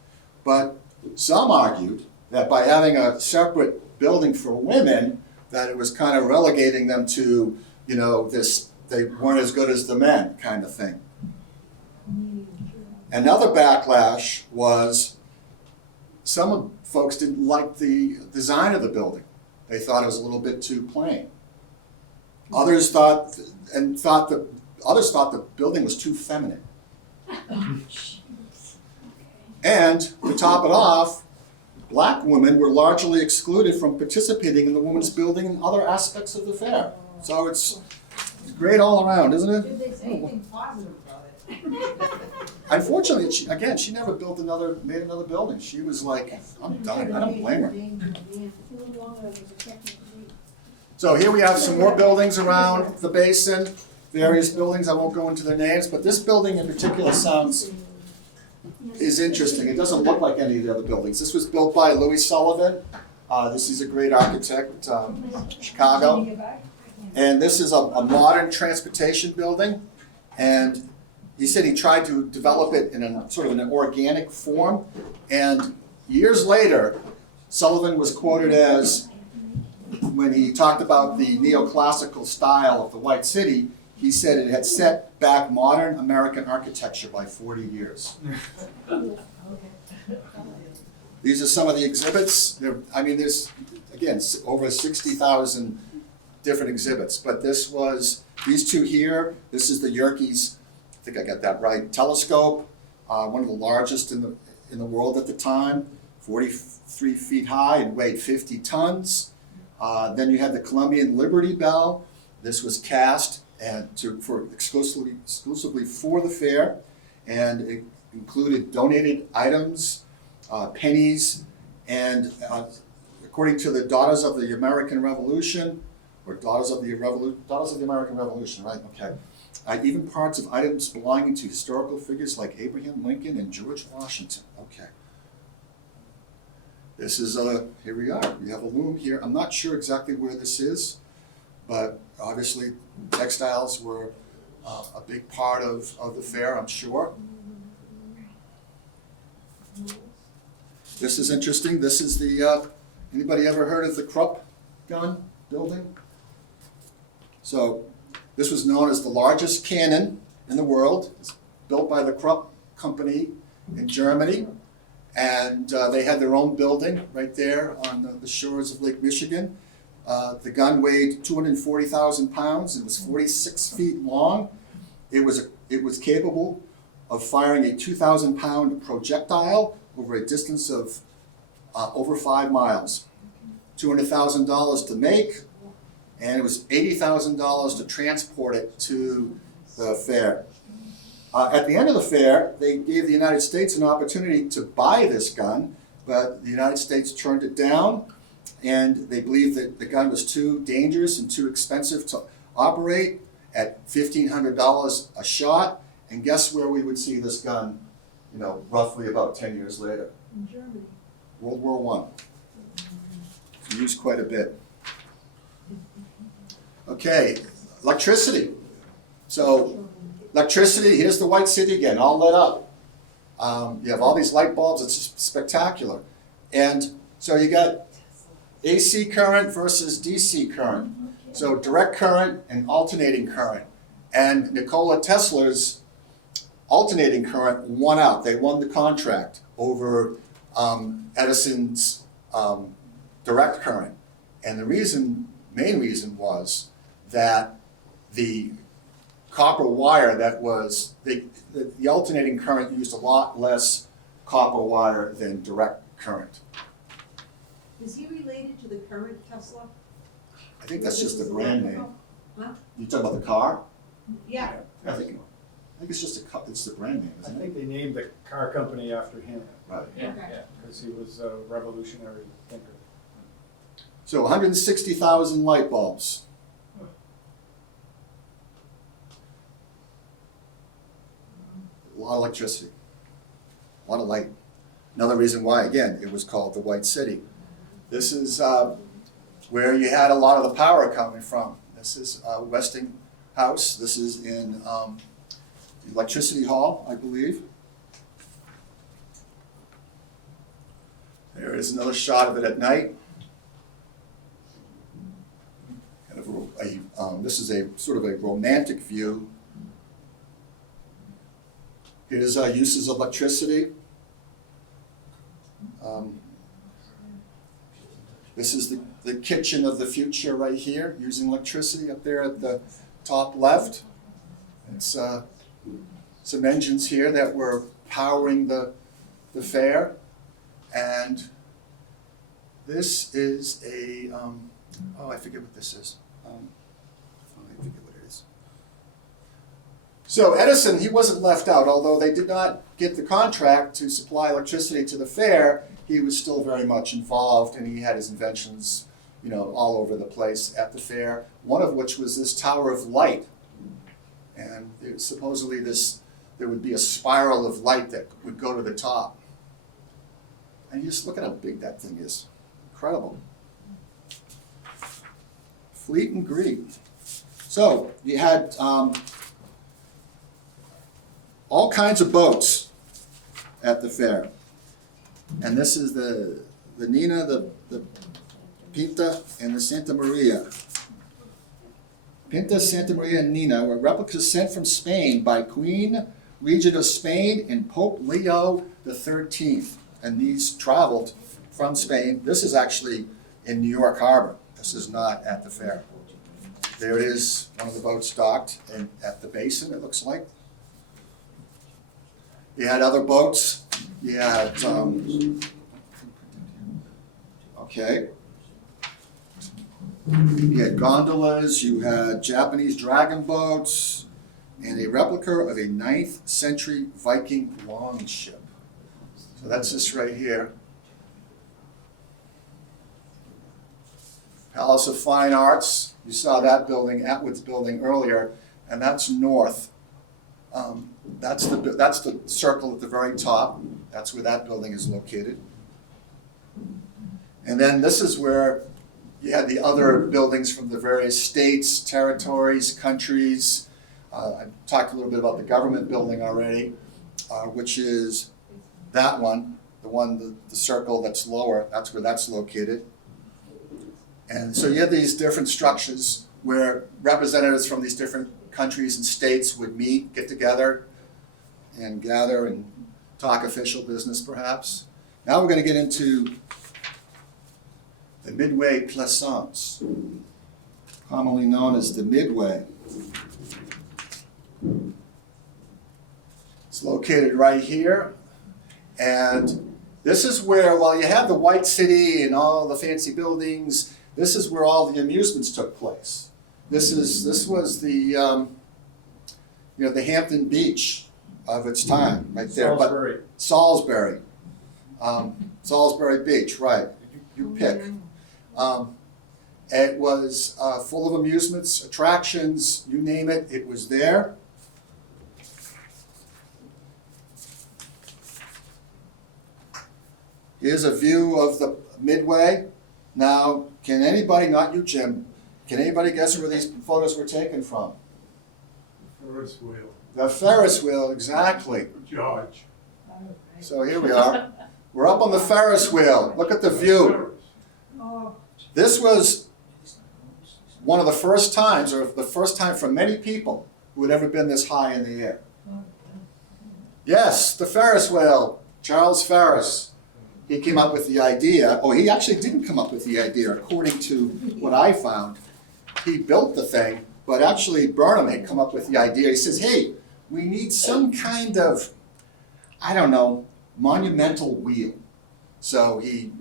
but some argued that by having a separate building for women, that it was kind of relegating them to, this, they weren't as good as the men kind of thing. Another backlash was some folks didn't like the design of the building. They thought it was a little bit too plain. Others thought the building was too feminine. And to top it off, black women were largely excluded from participating in the women's building and other aspects of the fair. So it's great all around, isn't it? Did they say anything positive about it? Unfortunately, she never made another building. She was like, I'm done. I don't blame her. So here we have some more buildings around the basin, various buildings. I won't go into their names, but this building in particular is interesting. It doesn't look like any of the other buildings. This was built by Louis Sullivan. This is a great architect, Chicago. And this is a modern transportation building. And he said he tried to develop it in a sort of an organic form, and years later, Sullivan was quoted as, when he talked about the neoclassical style of the White City, he said it had set back modern American architecture by 40 years. These are some of the exhibits. There's, again, over 60,000 different exhibits, but these two here, this is the Yerkes, I think I got that right, telescope, one of the largest in the world at the time, 43 feet high and weighed 50 tons. Then you had the Columbian Liberty Bell. This was cast exclusively for the fair, and it included donated items, pennies, and according to the Daughters of the American Revolution, or Daughters of the American Revolution, right? Okay. Even parts of items belonging to historical figures like Abraham Lincoln and George Washington. Okay. This is here we are. We have a loom here. I'm not sure exactly where this is, but obviously textiles were a big part of the fair, I'm sure. This is interesting. This is the, anybody ever heard of the Krupp gun building? So this was known as the largest cannon in the world. It's built by the Krupp company in Germany. And they had their own building right there on the shores of Lake Michigan. The gun weighed 240,000 pounds. It was 46 feet long. It was capable of firing a 2,000-pound projectile over a distance of over 5 miles. $200,000 to make, and it was $80,000 to transport it to the fair. At the end of the fair, they gave the United States an opportunity to buy this gun, but the United States turned it down, and they believed that the gun was too dangerous and too expensive to operate at $1,500 a shot. And guess where we would see this gun, roughly about 10 years later? In Germany. World War I. It's used quite a bit. Okay, electricity. So electricity, here's the White City again, all lit up. You have all these light bulbs, it's just spectacular. And so you got AC current versus DC current. So direct current and alternating current. And Nikola Tesla's alternating current won out. They won the contract over Edison's direct current. And the main reason was that the copper wire the alternating current used a lot less copper wire than direct current. Is he related to the current Tesla? I think that's just the brand name. Huh? You talking about the car? Yeah. I think it's just it's the brand name, I isn't it? think they named the car company after him, Right. Yeah, Okay. yeah. because he was a revolutionary thinker. So 160,000 light bulbs. A lot of electricity, a lot of light. Another reason why, again, it was called the White City. This is where you had a lot of the power coming from. This is Westinghouse. This is in the Electricity Hall, I believe. There is another shot of it at night. This is a sort of a romantic view. Here's uses of electricity. This is the kitchen of the future right here, using electricity up there at the top left. It's some engines here that were powering the fair. And this is a, I forget what this is. I forget what it is. So Edison, he wasn't left out. Although they did not get the contract to supply electricity to the fair, he was still very much involved, and he had his inventions, all over the place at the fair. One of which was this Tower of Light, and supposedly there would be a spiral of light that would go to the top. And you just look at how big that thing is. Incredible. Fleet and Greed. So you had all kinds of boats at the fair. And this is the Nina, the Pinta, and the Santa Maria. Pinta, Santa Maria, and Nina were replicas sent from Spain by Queen Regent of Spain and Pope Leo XIII. And these traveled from Spain. This is actually in New York Harbor. This is not at the fair. There it is, one of the boats docked and at the basin, it looks like. You had other boats. You had, okay. You had gondolas, you had Japanese dragon boats, and a replica of a 9th century Viking longship. So that's this right here. Palace of Fine Arts, you saw that building, Atwood's building earlier, and that's north. That's the circle at the very top. That's where that building is located. And then this is where you had the other buildings from the various states, territories, countries. I talked a little bit about the government building already, which is that one, the circle that's lower, that's where that's located. And so you had these different structures where representatives from these different countries and states would meet, get together, and gather and talk official business perhaps. Now we're going to get into the Midway Plaisance, commonly known as the Midway. It's located right here, and this is where, while you had the White City and all the fancy buildings, this is where all the amusements took place. This was the the Hampton Beach of its time, right there. Salisbury. But Salisbury, Salisbury Beach, right? You pick. It was full of amusements, attractions, you name it, it was there. Here's a view of the Midway. Now, can anybody, not you, Jim, can anybody guess where these photos were taken from? Ferris Wheel. The Ferris Wheel, exactly. George. So here we are. We're up on the Ferris Wheel. Look at the view. Oh, This was one of the first times, or the first time for many people, who had ever been this high in the air. Yes, the Ferris Wheel, Charles Ferris. He came up with the idea. Oh, he actually didn't come up with the idea, according to what I found. He built the thing, but actually Burnham had come up with the idea. He says, hey, we need some kind of, I don't know, monumental wheel. So he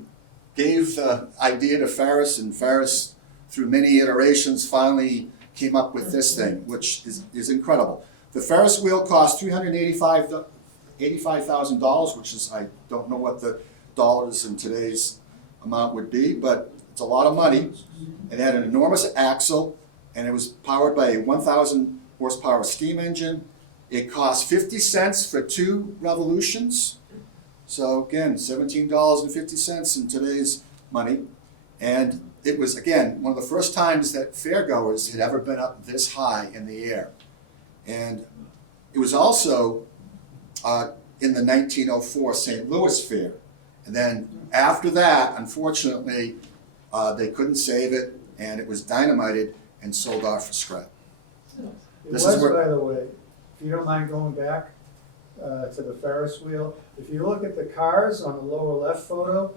gave the idea to Ferris, and Ferris, through many iterations, finally came up with this thing, which is incredible. The Ferris wheel cost $385,000, which is, I don't know what the dollars in today's amount would be, but it's a lot of money. It had an enormous axle, and it was powered by a 1,000 horsepower steam engine. It cost 50 cents for 2 revolutions. So again, $17.50 in today's money. And it was, again, one of the first times that fairgoers had ever been up this high in the air. And it was also in the 1904 St. Louis Fair. And then after that, unfortunately, they couldn't save it, and it was dynamited and sold off for scrap. It This was, is where- by the way, if you don't mind going back to the Ferris wheel, if you look at the cars on the lower left photo,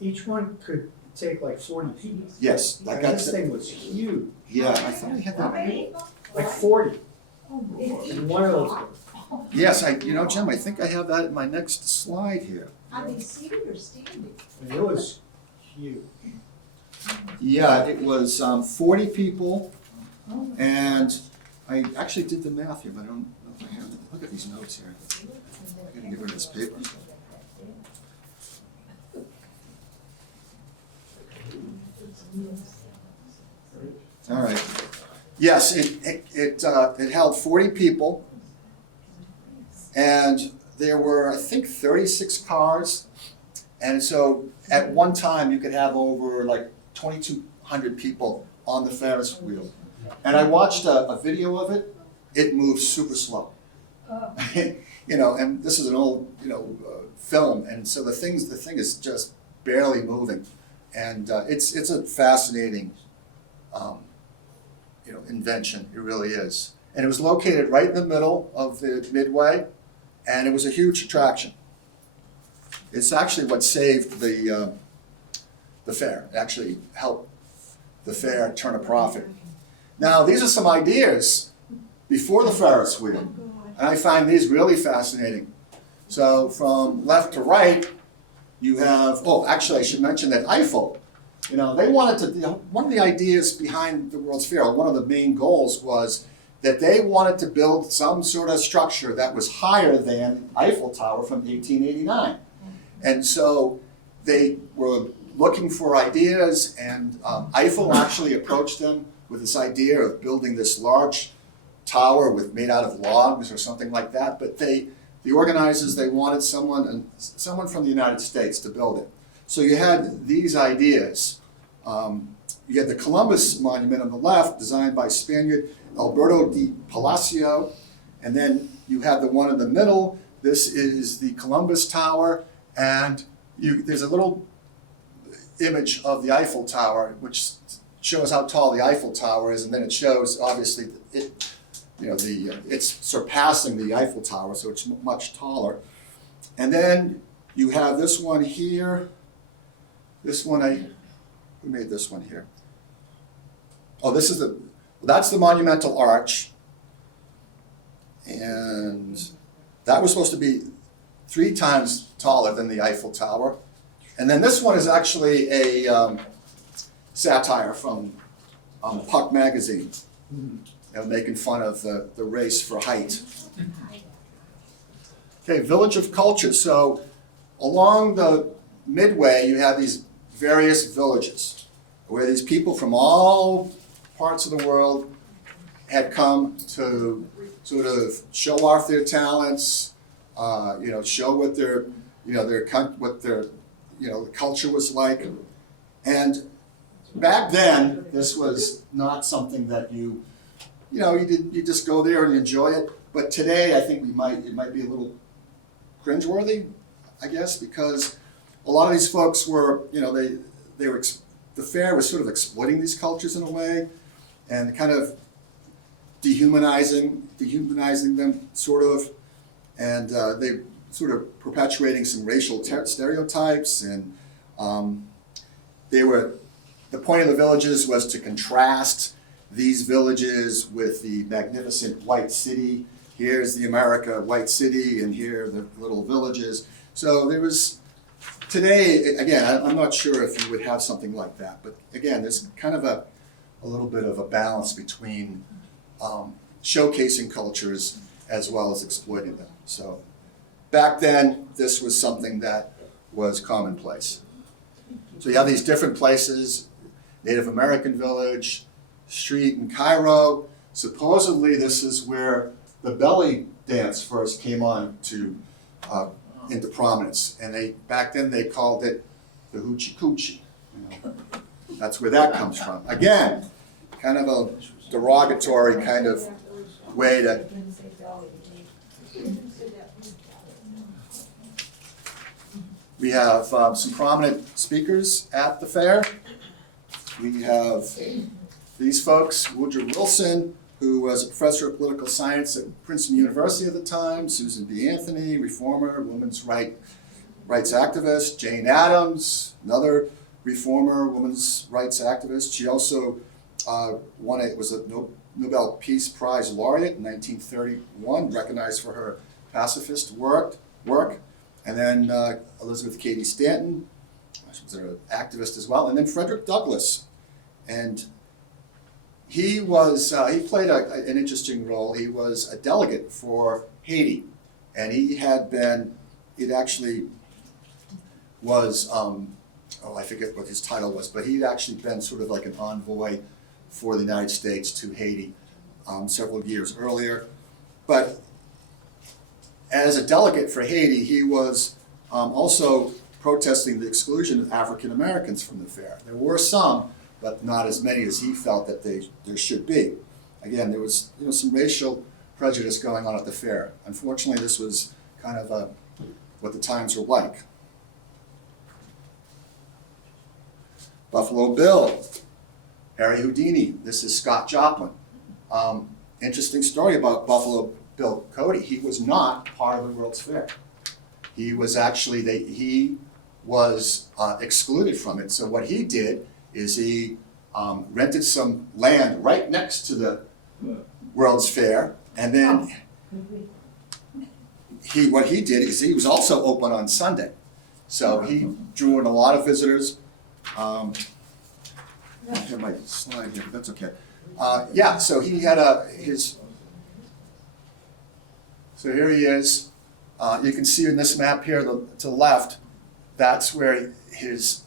each one could take like 40 people. Yes, I And got this thing was huge, Yeah, I thought I had that. like 40 oh, in one of those. Yes, Jim, I think I have that in my next slide here. Are they seated or standing? And it was huge. Yeah, it was 40 people, Oh, and I actually did the math here, but I don't know if I have it. Look at these notes here. I gotta get rid of this paper. All right. Yes, it held 40 people, and there were, I think, 36 cars. And so at one time, you could have over like 2,200 people on the Ferris wheel. And I watched a video of it. It moved super slow. You know, and this is an old, film, and so the thing is just barely moving. And it's a fascinating, invention, it really is. And it was located right in the middle of the Midway, and it was a huge attraction. It's actually what saved the fair. It actually helped the fair turn a profit. Now, these are some ideas before the Ferris Wheel, and I find these really fascinating. So from left to right, you have, actually I should mention that Eiffel, they wanted to, one of the ideas behind the World's Fair, one of the main goals was that they wanted to build some sort of structure that was higher than Eiffel Tower from 1889. And so they were looking for ideas, and Eiffel actually approached them with this idea of building this large tower made out of logs or something like that. But the organizers, they wanted someone from the United States to build it. So you had these ideas. You had the Columbus Monument on the left, designed by Spaniard Alberto de Palacio, and then you have the one in the middle. This is the Columbus Tower, and there's a little image of the Eiffel Tower, which shows how tall the Eiffel Tower is, and then it shows obviously it's surpassing the Eiffel Tower, so it's much taller. And then you have this one here. This one, who made this one here? Oh, that's the Monumental Arch. And that was supposed to be 3 times taller than the Eiffel Tower. And then this one is actually a satire from Puck magazine, making fun of the race for height. Okay, Village of Culture. So along the Midway, you have these various villages where these people from all parts of the world had come to sort of show off their talents, show what the culture was like. And back then, this was not something that you just go there and enjoy it. But today, I think it might be a little cringeworthy, I guess, because a lot of these folks were, the fair was sort of exploiting these cultures in a way, and kind of dehumanizing them, sort of, and they sort of perpetuating some racial stereotypes, and the point of the villages was to contrast these villages with the magnificent white city. Here's the America white city, and here are the little villages. So there was, today, again, I'm not sure if you would have something like that, but again, there's kind of a little bit of a balance between showcasing cultures as well as exploiting them. So back then, this was something that was commonplace. So you have these different places, Native American village, street in Cairo. Supposedly this is where the belly dance first came on into prominence. And back then they called it the hoochie coochie. That's where that comes from. Again, kind of a derogatory kind of way to. We have some prominent speakers at the fair. We have these folks, Woodrow Wilson, who was a professor of political science at Princeton University at the time, Susan B. Anthony, reformer, women's rights activist, Jane Addams, another reformer, women's rights activist. She also was a Nobel Peace Prize laureate in 1931, recognized for her pacifist work. And then Elizabeth Cady Stanton, she was an activist as well. And then Frederick Douglass. And he played an interesting role. He was a delegate for Haiti. And he actually was, I forget what his title was, but he'd actually been sort of like an envoy for the United States to Haiti several years earlier. But as a delegate for Haiti, he was also protesting the exclusion of African Americans from the fair. There were some, but not as many as he felt that there should be. Again, there was some racial prejudice going on at the fair. Unfortunately, this was kind of what the times were like. Buffalo Bill, Harry Houdini. This is Scott Joplin. Interesting story about Buffalo Bill Cody. He was not part of the World's Fair. He was actually, he was excluded from it. So what he did is he rented some land right next to the World's Fair, and then what he did is he was also open on Sunday. So he drew in a lot of visitors. I have my slide here, but that's okay. Yeah, so he had so here he is. You can see in this map here to the left, that's where his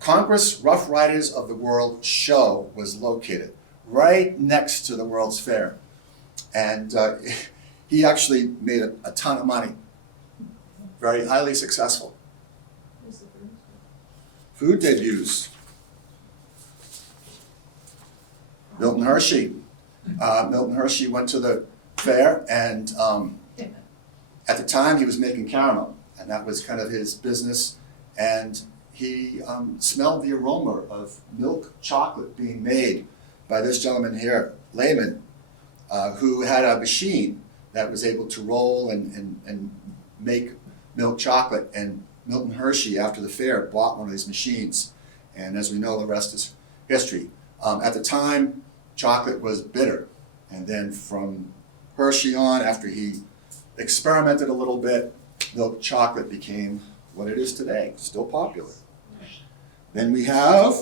Congress Rough Riders of the World show was located, right next to the World's Fair. And he actually made a ton of money, very highly successful. Food debuts. Milton Hershey. Milton Hershey went to the fair, and at the time he was making caramel, and that was kind of his business. And he smelled the aroma of milk chocolate being made by this gentleman here, Lehman, who had a machine that was able to roll and make milk chocolate. And Milton Hershey, after the fair, bought one of these machines. And as we know, the rest is history. At the time, chocolate was bitter. And then from Hershey on, after he experimented a little bit, milk chocolate became what it is today, still popular. Then we have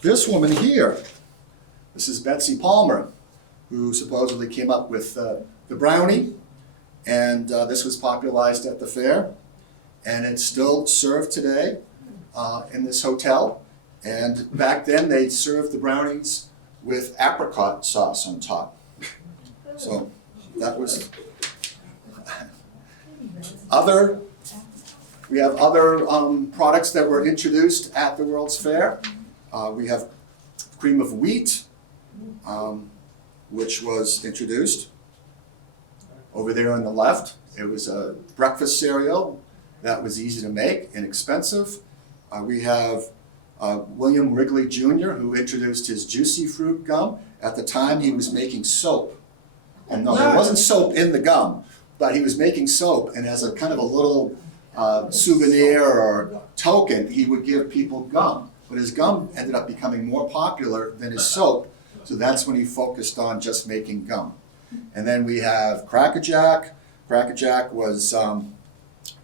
this woman here. This is Betsy Palmer, who supposedly came up with the brownie. And this was popularized at the fair. And it's still served today in this hotel. And back then they served the brownies with apricot sauce on top. So that was we have other products that were introduced at the World's Fair. We have cream of wheat, which was introduced over there on the left. It was a breakfast cereal that was easy to make, inexpensive. We have William Wrigley Jr., who introduced his juicy fruit gum. At the time, he was making soap. And no, there wasn't soap in the gum, but he was making soap, and as a kind of a little souvenir or token, he would give people gum. But his gum ended up becoming more popular than his soap, so that's when he focused on just making gum. And then we have Cracker Jack. Cracker Jack was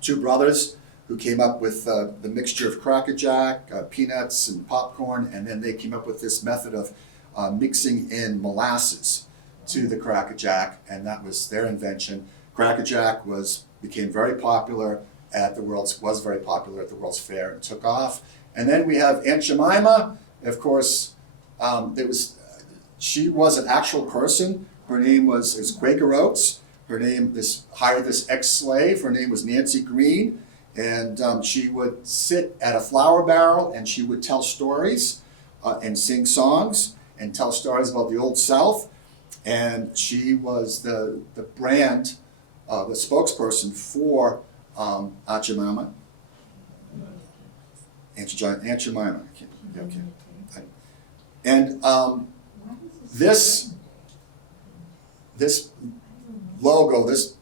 two brothers who came up with the mixture of Cracker Jack, peanuts and popcorn, and then they came up with this method of mixing in molasses to the Cracker Jack, and that was their invention. Cracker Jack became very popular at the World's Fair and took off. And then we have Aunt Jemima. Of course, she was an actual person. Her name was Quaker Oats. Her name hired this ex-slave. Her name was Nancy Green. And she would sit at a flour barrel and she would tell stories and sing songs and tell stories about the Old South. And she was the brand, the spokesperson for Aunt Jemima. Aunt Jemima. Okay. And this logo, this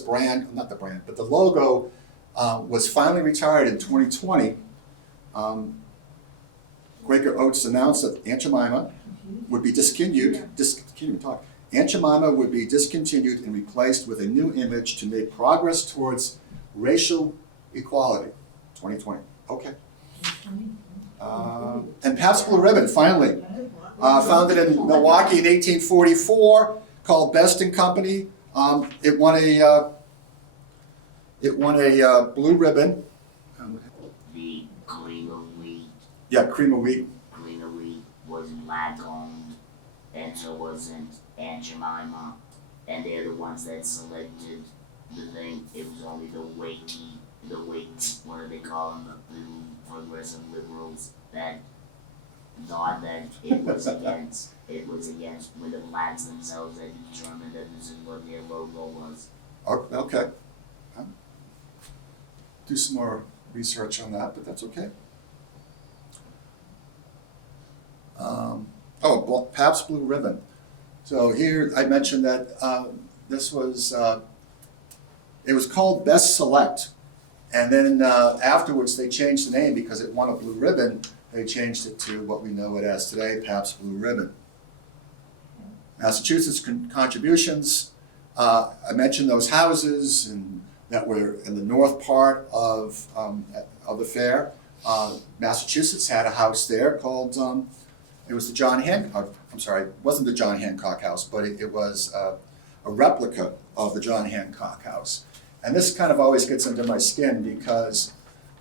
brand, not the brand, but the logo was finally retired in 2020. Quaker Oats announced that Aunt Jemima would be Aunt Jemima would be discontinued and replaced with a new image to make progress towards racial equality. 2020. Okay. And Pabst Blue Ribbon, finally, founded in Milwaukee in 1844, called Best and Company. It won a blue ribbon. The cream of wheat. Yeah, cream of wheat. Cream of wheat was black owned, and so wasn't Aunt Jemima. And they're the ones that selected the thing. It was only the Whigs, what do they call them, the progressive liberals, that thought that it was against with the lads themselves that determined that this is what their logo was. Okay. Do some more research on that, but that's okay. Pabst Blue Ribbon. So here I mentioned that this was, it was called Best Select. And then afterwards they changed the name because it won a blue ribbon. They changed it to what we know it as today, Pabst Blue Ribbon. Massachusetts contributions. I mentioned those houses that were in the north part of the fair. Massachusetts had a house there called, it was the John Hancock, I'm sorry, it wasn't the John Hancock house, but it was a replica of the John Hancock house. And this kind of always gets under my skin because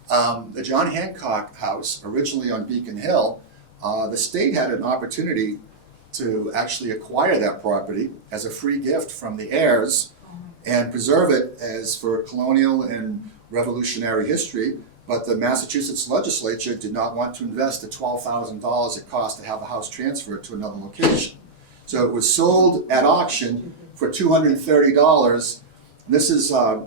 the John Hancock house, originally on Beacon Hill, the state had an opportunity to actually acquire that property as a free gift from the heirs and preserve it as for colonial and revolutionary history, but the Massachusetts legislature did not want to invest the $12,000 it cost to have the house transferred to another location. So it was sold at auction for $230. This is I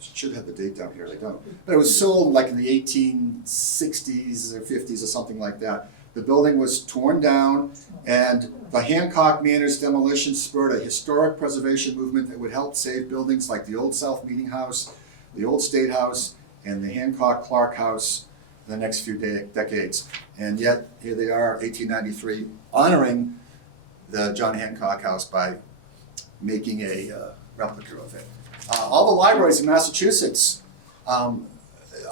should have the date down here, I don't. But it was sold like in the 1860s or 50s or something like that. The building was torn down, and the Hancock Manor's demolition spurred a historic preservation movement that would help save buildings like the Old South Meeting House, the Old State House, and the Hancock-Clark House in the next few decades. And yet, here they are, 1893, honoring the John Hancock House by making a replica of it. All the libraries in Massachusetts are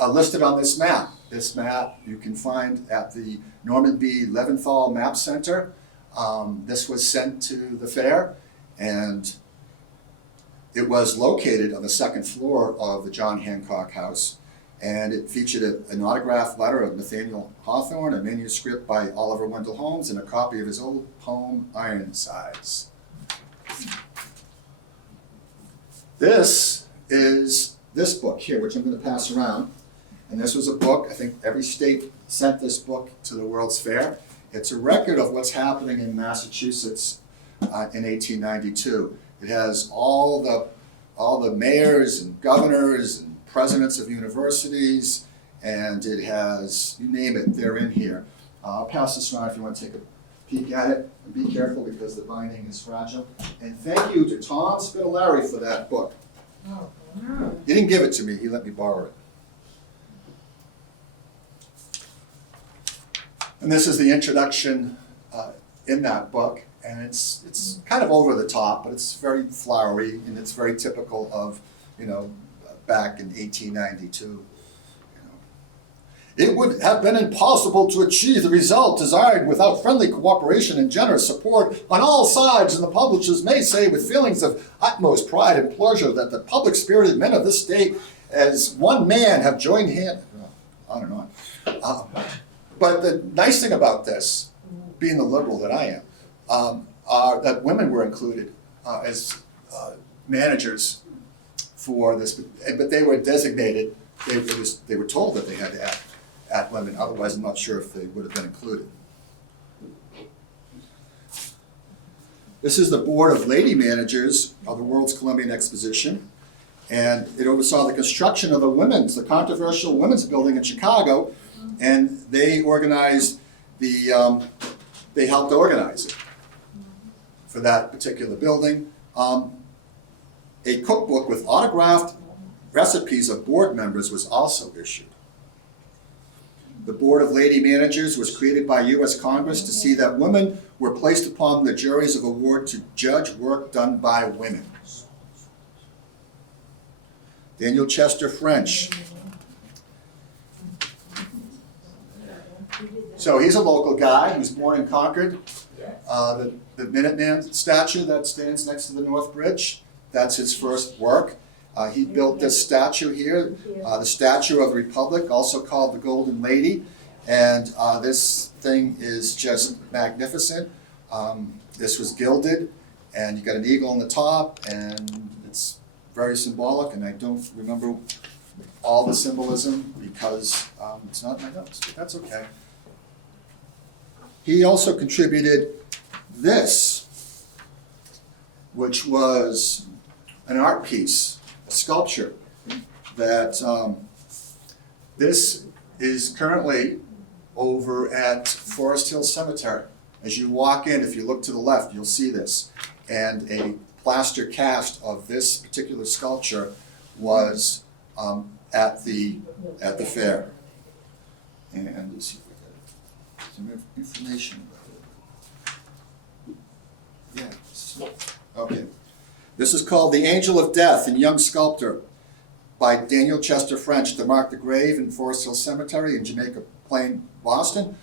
listed on this map. This map you can find at the Norman B. Leventhal Map Center. This was sent to the fair, and it was located on the second floor of the John Hancock House, and it featured an autographed letter of Nathaniel Hawthorne, a manuscript by Oliver Wendell Holmes, and a copy of his old poem, Ironsides. This is this book here, which I'm going to pass around. And this was a book, I think every state sent this book to the World's Fair. It's a record of what's happening in Massachusetts in 1892. It has all the mayors and governors and presidents of universities, and it has, you name it, they're in here. I'll pass this around if you want to take a peek at it. And be careful because the binding is fragile. And thank you to Tom Spitaleri for that book. Oh, no. He didn't give it to me, he let me borrow it. And this is the introduction in that book, and it's kind of over the top, but it's very flowery, and it's very typical of, back in 1892. It would have been impossible to achieve the result desired without friendly cooperation and generous support on all sides, and the publishers may say with feelings of utmost pride and pleasure that the public-spirited men of this state as one man have joined hands, on and on. But the nice thing about this, being the liberal that I am, are that women were included as managers for this, but they were designated, they were told that they had to act women, otherwise I'm not sure if they would have been included. This is the Board of Lady Managers of the World's Columbian Exposition, and it oversaw the construction of the controversial women's building in Chicago, and they organized they helped organize it for that particular building. A cookbook with autographed recipes of board members was also issued. The Board of Lady Managers was created by U.S. Congress to see that women were placed upon the juries of award to judge work done by women. Daniel Chester French. So he's a local guy. He was born in Concord. The Minuteman statue that stands next to the North Bridge, that's his first work. He built this statue here, the Statue of the Republic, also called the Golden Lady. And this thing is just magnificent. This was gilded, and you got an eagle on the top, and it's very symbolic, and I don't remember all the symbolism because it's not in my notes, but that's okay. he also contributed this, which was an art piece, a sculpture, that this is currently over at Forest Hill Cemetery. As you walk in, if you look to the left, you'll see this. And a plaster cast of this particular sculpture was at the fair. And let's see if we got some information about it. Yeah. Okay. This is called The Angel of Death in Young Sculptor by Daniel Chester French to mark the grave in Forest Hill Cemetery in Jamaica Plain, Boston.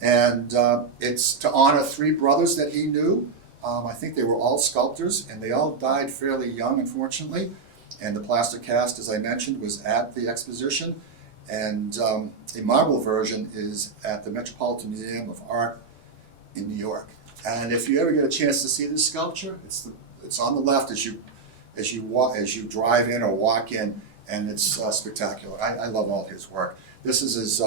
And it's to honor 3 brothers that he knew. I think they were all sculptors, and they all died fairly young, unfortunately. And the plaster cast, as I mentioned, was at the exposition. And a marble version is at the Metropolitan Museum of Art in New York. And if you ever get a chance to see this sculpture, it's on the left as you drive in or walk in, and it's spectacular. I love all his work. This is his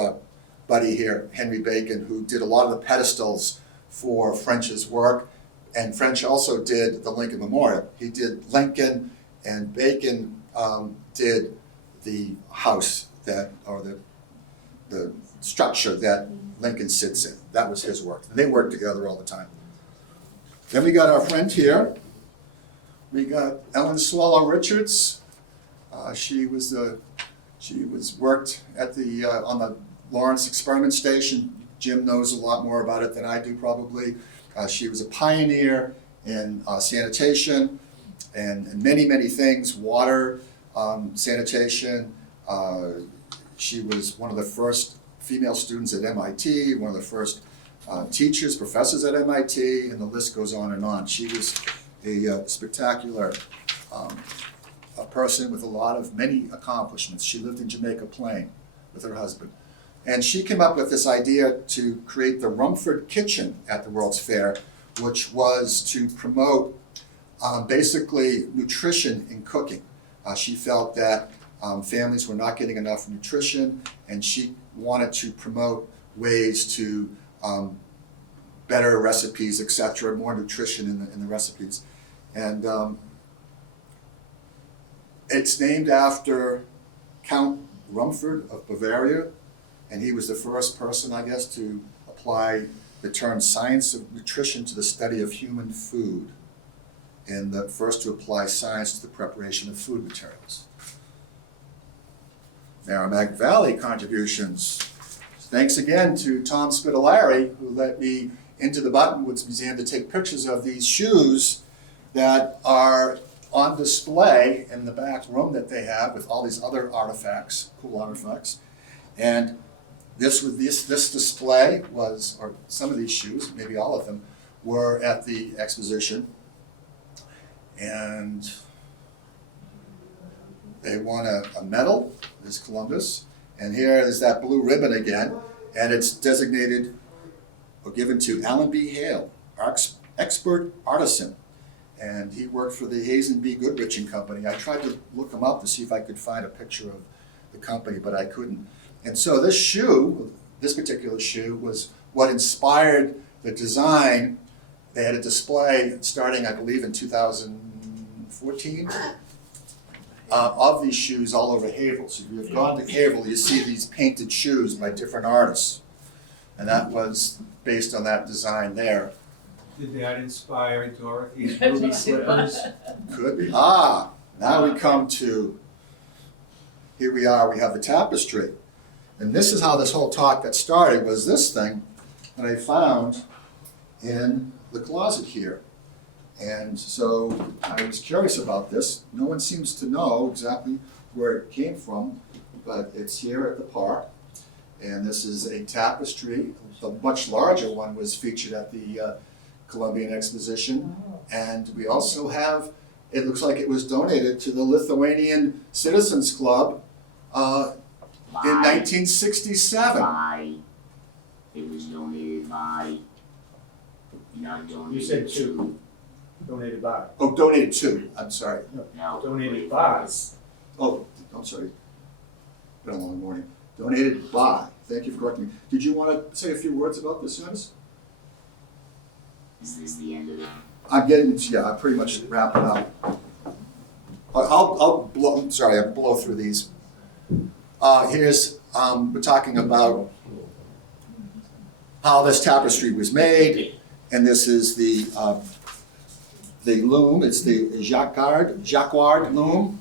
buddy here, Henry Bacon, who did a lot of the pedestals for French's work, and French also did the Lincoln Memorial. He did Lincoln, and Bacon did the house or the structure that Lincoln sits in. That was his work. And they worked together all the time. Then we got our friend here. We got Ellen Swallow Richards. She was worked at on the Lawrence Experiment Station. Jim knows a lot more about it than I do probably. She was a pioneer in sanitation and many, many things, water, sanitation. She was one of the first female students at MIT, one of the first teachers, professors at MIT, and the list goes on and on. She was a spectacular a person with many accomplishments. She lived in Jamaica Plain with her husband. And she came up with this idea to create the Rumford Kitchen at the World's Fair, which was to promote basically nutrition in cooking. She felt that families were not getting enough nutrition, and she wanted to promote ways to better recipes, etc., more nutrition in the recipes. And it's named after Count Rumford of Bavaria, and he was the first person, I guess, to apply the term science of nutrition to the study of human food, and the first to apply science to the preparation of food materials. Merrimack Valley contributions. Thanks again to Tom Spitaleri, who let me into the Buttonwoods Museum to take pictures of these shoes that are on display in the back room that they have with all these other artifacts, cool artifacts. And this display was, or some of these shoes, maybe all of them, were at the exposition. And they won a medal, this Columbus. And here is that blue ribbon again, and it's designated or given to Alan B. Hale, our expert artisan. And he worked for the Hayes and B. Goodrich and Company. I tried to look him up to see if I could find a picture of the company, but I couldn't. And so this shoe, this particular shoe, was what inspired the design. They had a display starting, I believe, in 2014 of these shoes all over Haverhill. So if you've gone to Haverhill, you see these painted shoes by different artists. And that was based on that design there. Did that inspire Dorothy's ruby slippers? Could be. Now we come to, here we are, we have the tapestry. And this is how this whole talk got started, was this thing that I found in the closet here. And so I was curious about this. No one seems to know exactly where it came from, but it's here at the park. And this is a tapestry. The much larger one was featured at the Columbian Exposition. And we also have, it looks like it was donated to the Lithuanian Citizens Club in 1967. It was donated by, not donated You said to. two. Donated by. Oh, donated to, I'm sorry. No. Donated by. Oh, I'm sorry. Been a long morning. Donated by, thank you for correcting me. Did you want to say a few words about this, Dennis? Is this the end of it? I'm pretty much wrapping up. I'll blow through these. We're talking about how this tapestry was made, and this is the loom. It's the jacquard loom,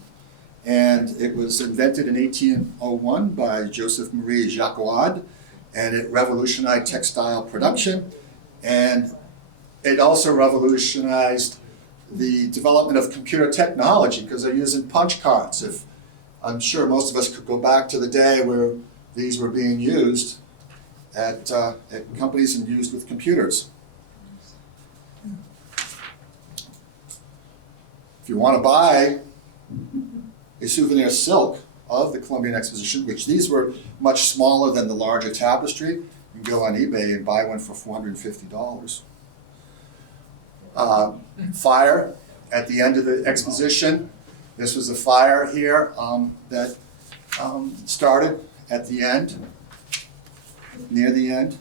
and it was invented in 1801 by Joseph Marie Jacquard, and it revolutionized textile production, and it also revolutionized the development of computer technology because they're using punch cards. I'm sure most of us could go back to the day where these were being used at companies and used with computers. If you want to buy a souvenir silk of the Columbian Exposition, which these were much smaller than the larger tapestry, you can go on eBay and buy one for $450. Fire at the end of the exposition. This was a fire here that started at the end, near the end.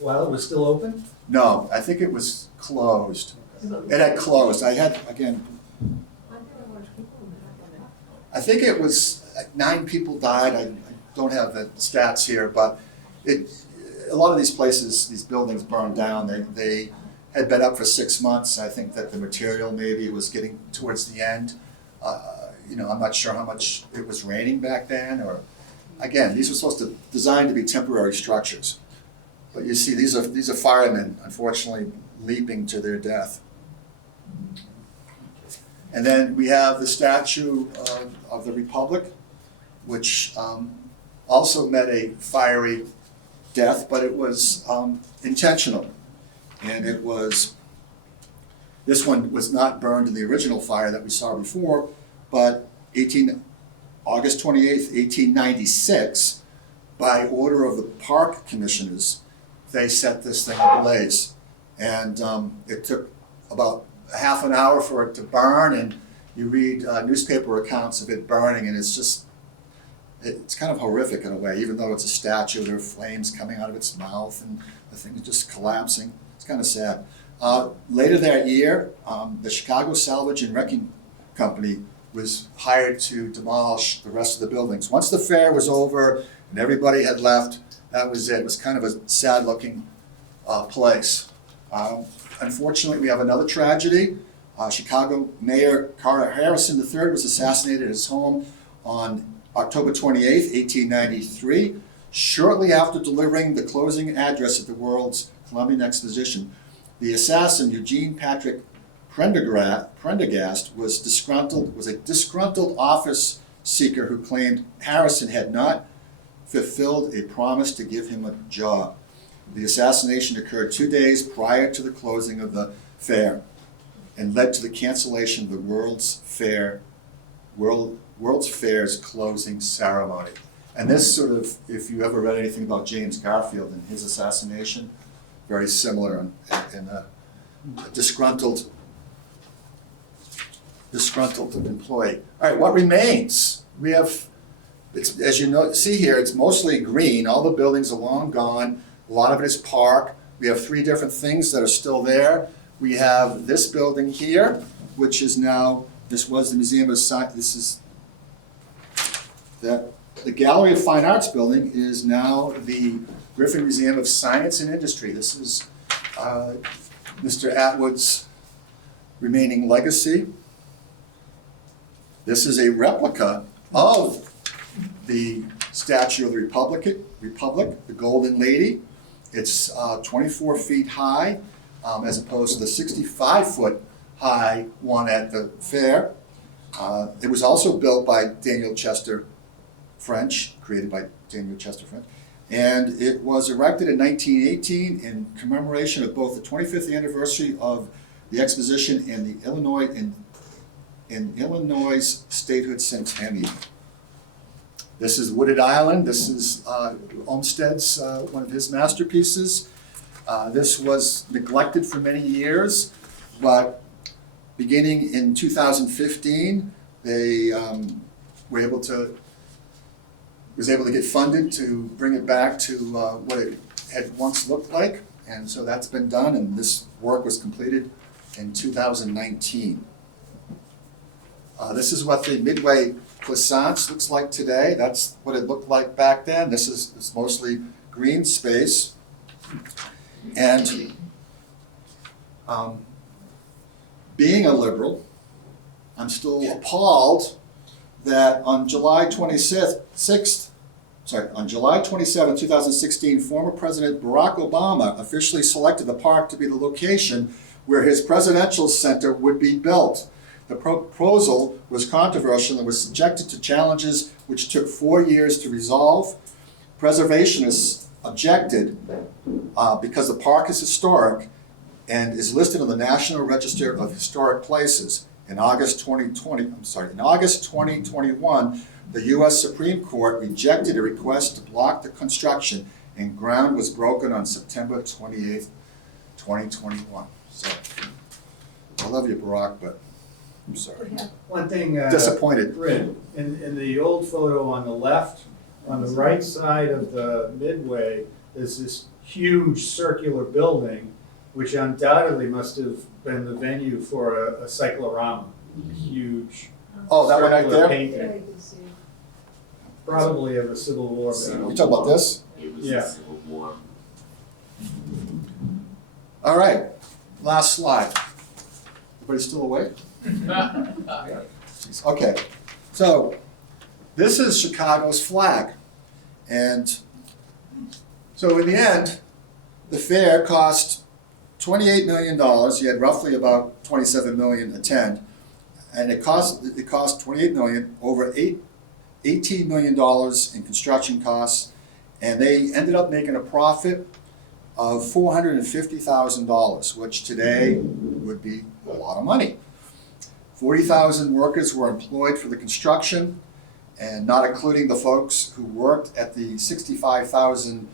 While it was still open? No, I think it was closed. It had closed. I think it was 9 people died. I don't have the stats here, but a lot of these places, these buildings burned down. They had been up for 6 months. I think that the material maybe was getting towards the end. I'm not sure how much it was raining back then, or again, these were designed to be temporary structures. But you see, these are firemen, unfortunately, leaping to their death. And then we have the Statue of the Republic, which also met a fiery death, but it was intentional. And this one was not burned in the original fire that we saw before, but August 28th, 1896, by order of the park commissioners, they set this thing ablaze. And it took about half an hour for it to burn, and you read newspaper accounts of it burning, and it's kind of horrific in a way. Even though it's a statue, there are flames coming out of its mouth, and the thing is just collapsing. It's kind of sad. Later that year, the Chicago Salvage and Wrecking Company was hired to demolish the rest of the buildings. Once the fair was over and everybody had left, that was it. It was kind of a sad-looking place. Unfortunately, we have another tragedy. Chicago Mayor Carter Harrison III was assassinated at his home on October 28th, 1893, shortly after delivering the closing address at the World's Columbian Exposition. The assassin, Eugene Patrick Prendergast, was a disgruntled office seeker who claimed Harrison had not fulfilled a promise to give him a job. The assassination occurred 2 days prior to the closing of the fair and led to the cancellation of the World's Fair's closing ceremony. And this sort of, if you ever read anything about James Garfield and his assassination, very similar in a disgruntled employee. All right, what remains? We have, as you see here, it's mostly green. All the buildings are long gone. A lot of it is park. We have 3 different things that are still there. We have this building here, which is now, this was the Museum of Science. This is the Gallery of Fine Arts building is now the Griffin Museum of Science and Industry. This is Mr. Atwood's remaining legacy. This is a replica of the Statue of the Republic, the Golden Lady. It's 24 feet high, as opposed to the 65-foot high one at the fair. It was also built by Daniel Chester French, created by Daniel Chester French. And it was erected in 1918 in commemoration of both the 25th anniversary of the exposition and the Illinois statehood centennial. This is Wooded Island. This is Olmsted's, one of his masterpieces. This was neglected for many years, but beginning in 2015, they was able to get funded to bring it back to what it had once looked like. And so that's been done, and this work was completed in 2019. This is what the Midway Plaisance looks like today. That's what it looked like back then. This is it's mostly green space. And being a liberal, I'm still appalled that on July 27, 2016, former President Barack Obama officially selected the park to be the location where his presidential center would be built. The proposal was controversial and was subjected to challenges which took 4 years to resolve. Preservationists objected because the park is historic and is listed on the National Register of Historic Places. In August 2021, the U.S. Supreme Court rejected a request to block the construction, and ground was broken on September 28, 2021. So, I love you, Barack, but I'm sorry. One thing, Disappointed. Britt, in the old photo on the left, on the right side of the Midway, is this huge circular building, which undoubtedly must have been the venue for a cyclorama, a huge Oh, that one right circular there? painting, Yeah, you can see. probably of a Civil War You battle. talking about this? It was Yeah. a Civil War. All right, last slide. Everybody still awake? Jeez, okay, so this is Chicago's flag. And so in the end, the fair cost $28 million. You had roughly about 27 million attend. And it cost $28 million, over $18 million in construction costs. And they ended up making a profit of $450,000, which today would be a lot of money. 40,000 workers were employed for the construction, and not including the folks who worked at the 65,000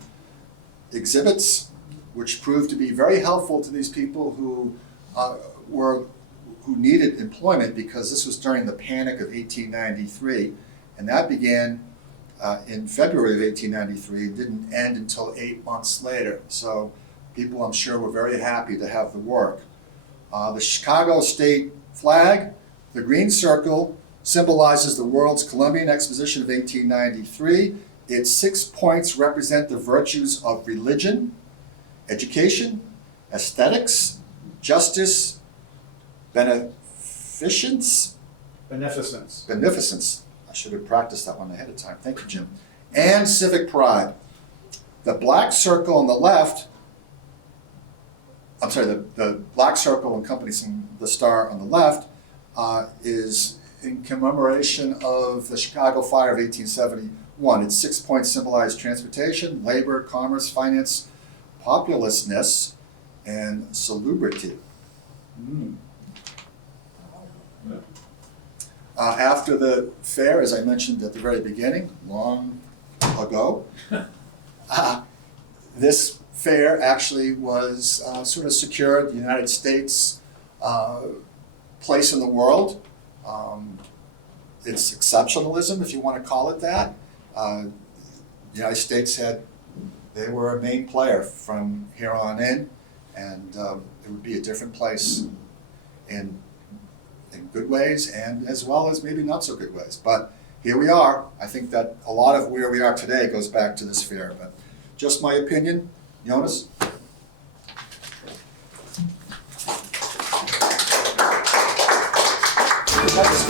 exhibits, which proved to be very helpful to these people who needed employment, because this was during the Panic of 1893, and that began in February of 1893. It didn't end until 8 months later. So people, I'm sure, were very happy to have the work. The Chicago state flag, the green circle, symbolizes the world's Columbian Exposition of 1893. Its 6 points represent the virtues of religion, education, aesthetics, justice, beneficence. I should have practiced that one ahead of time. Thank you, Jim. And civic pride. The black circle on the left, the black circle encompassing the star on the left is in commemoration of the Chicago Fire of 1871. Its 6 points symbolize transportation, labor, commerce, finance, populousness, and salubrity. After the fair, as I mentioned at the very beginning, long ago, this fair actually was sort of secured the United States place in the world. It's exceptionalism, if you want to call it that. The United States they were a main player from here on in, and it would be a different place in good ways, and as well as maybe not so good ways. But here we are. I think that a lot of where we are today goes back to this fair, but just my opinion. Jonas? That's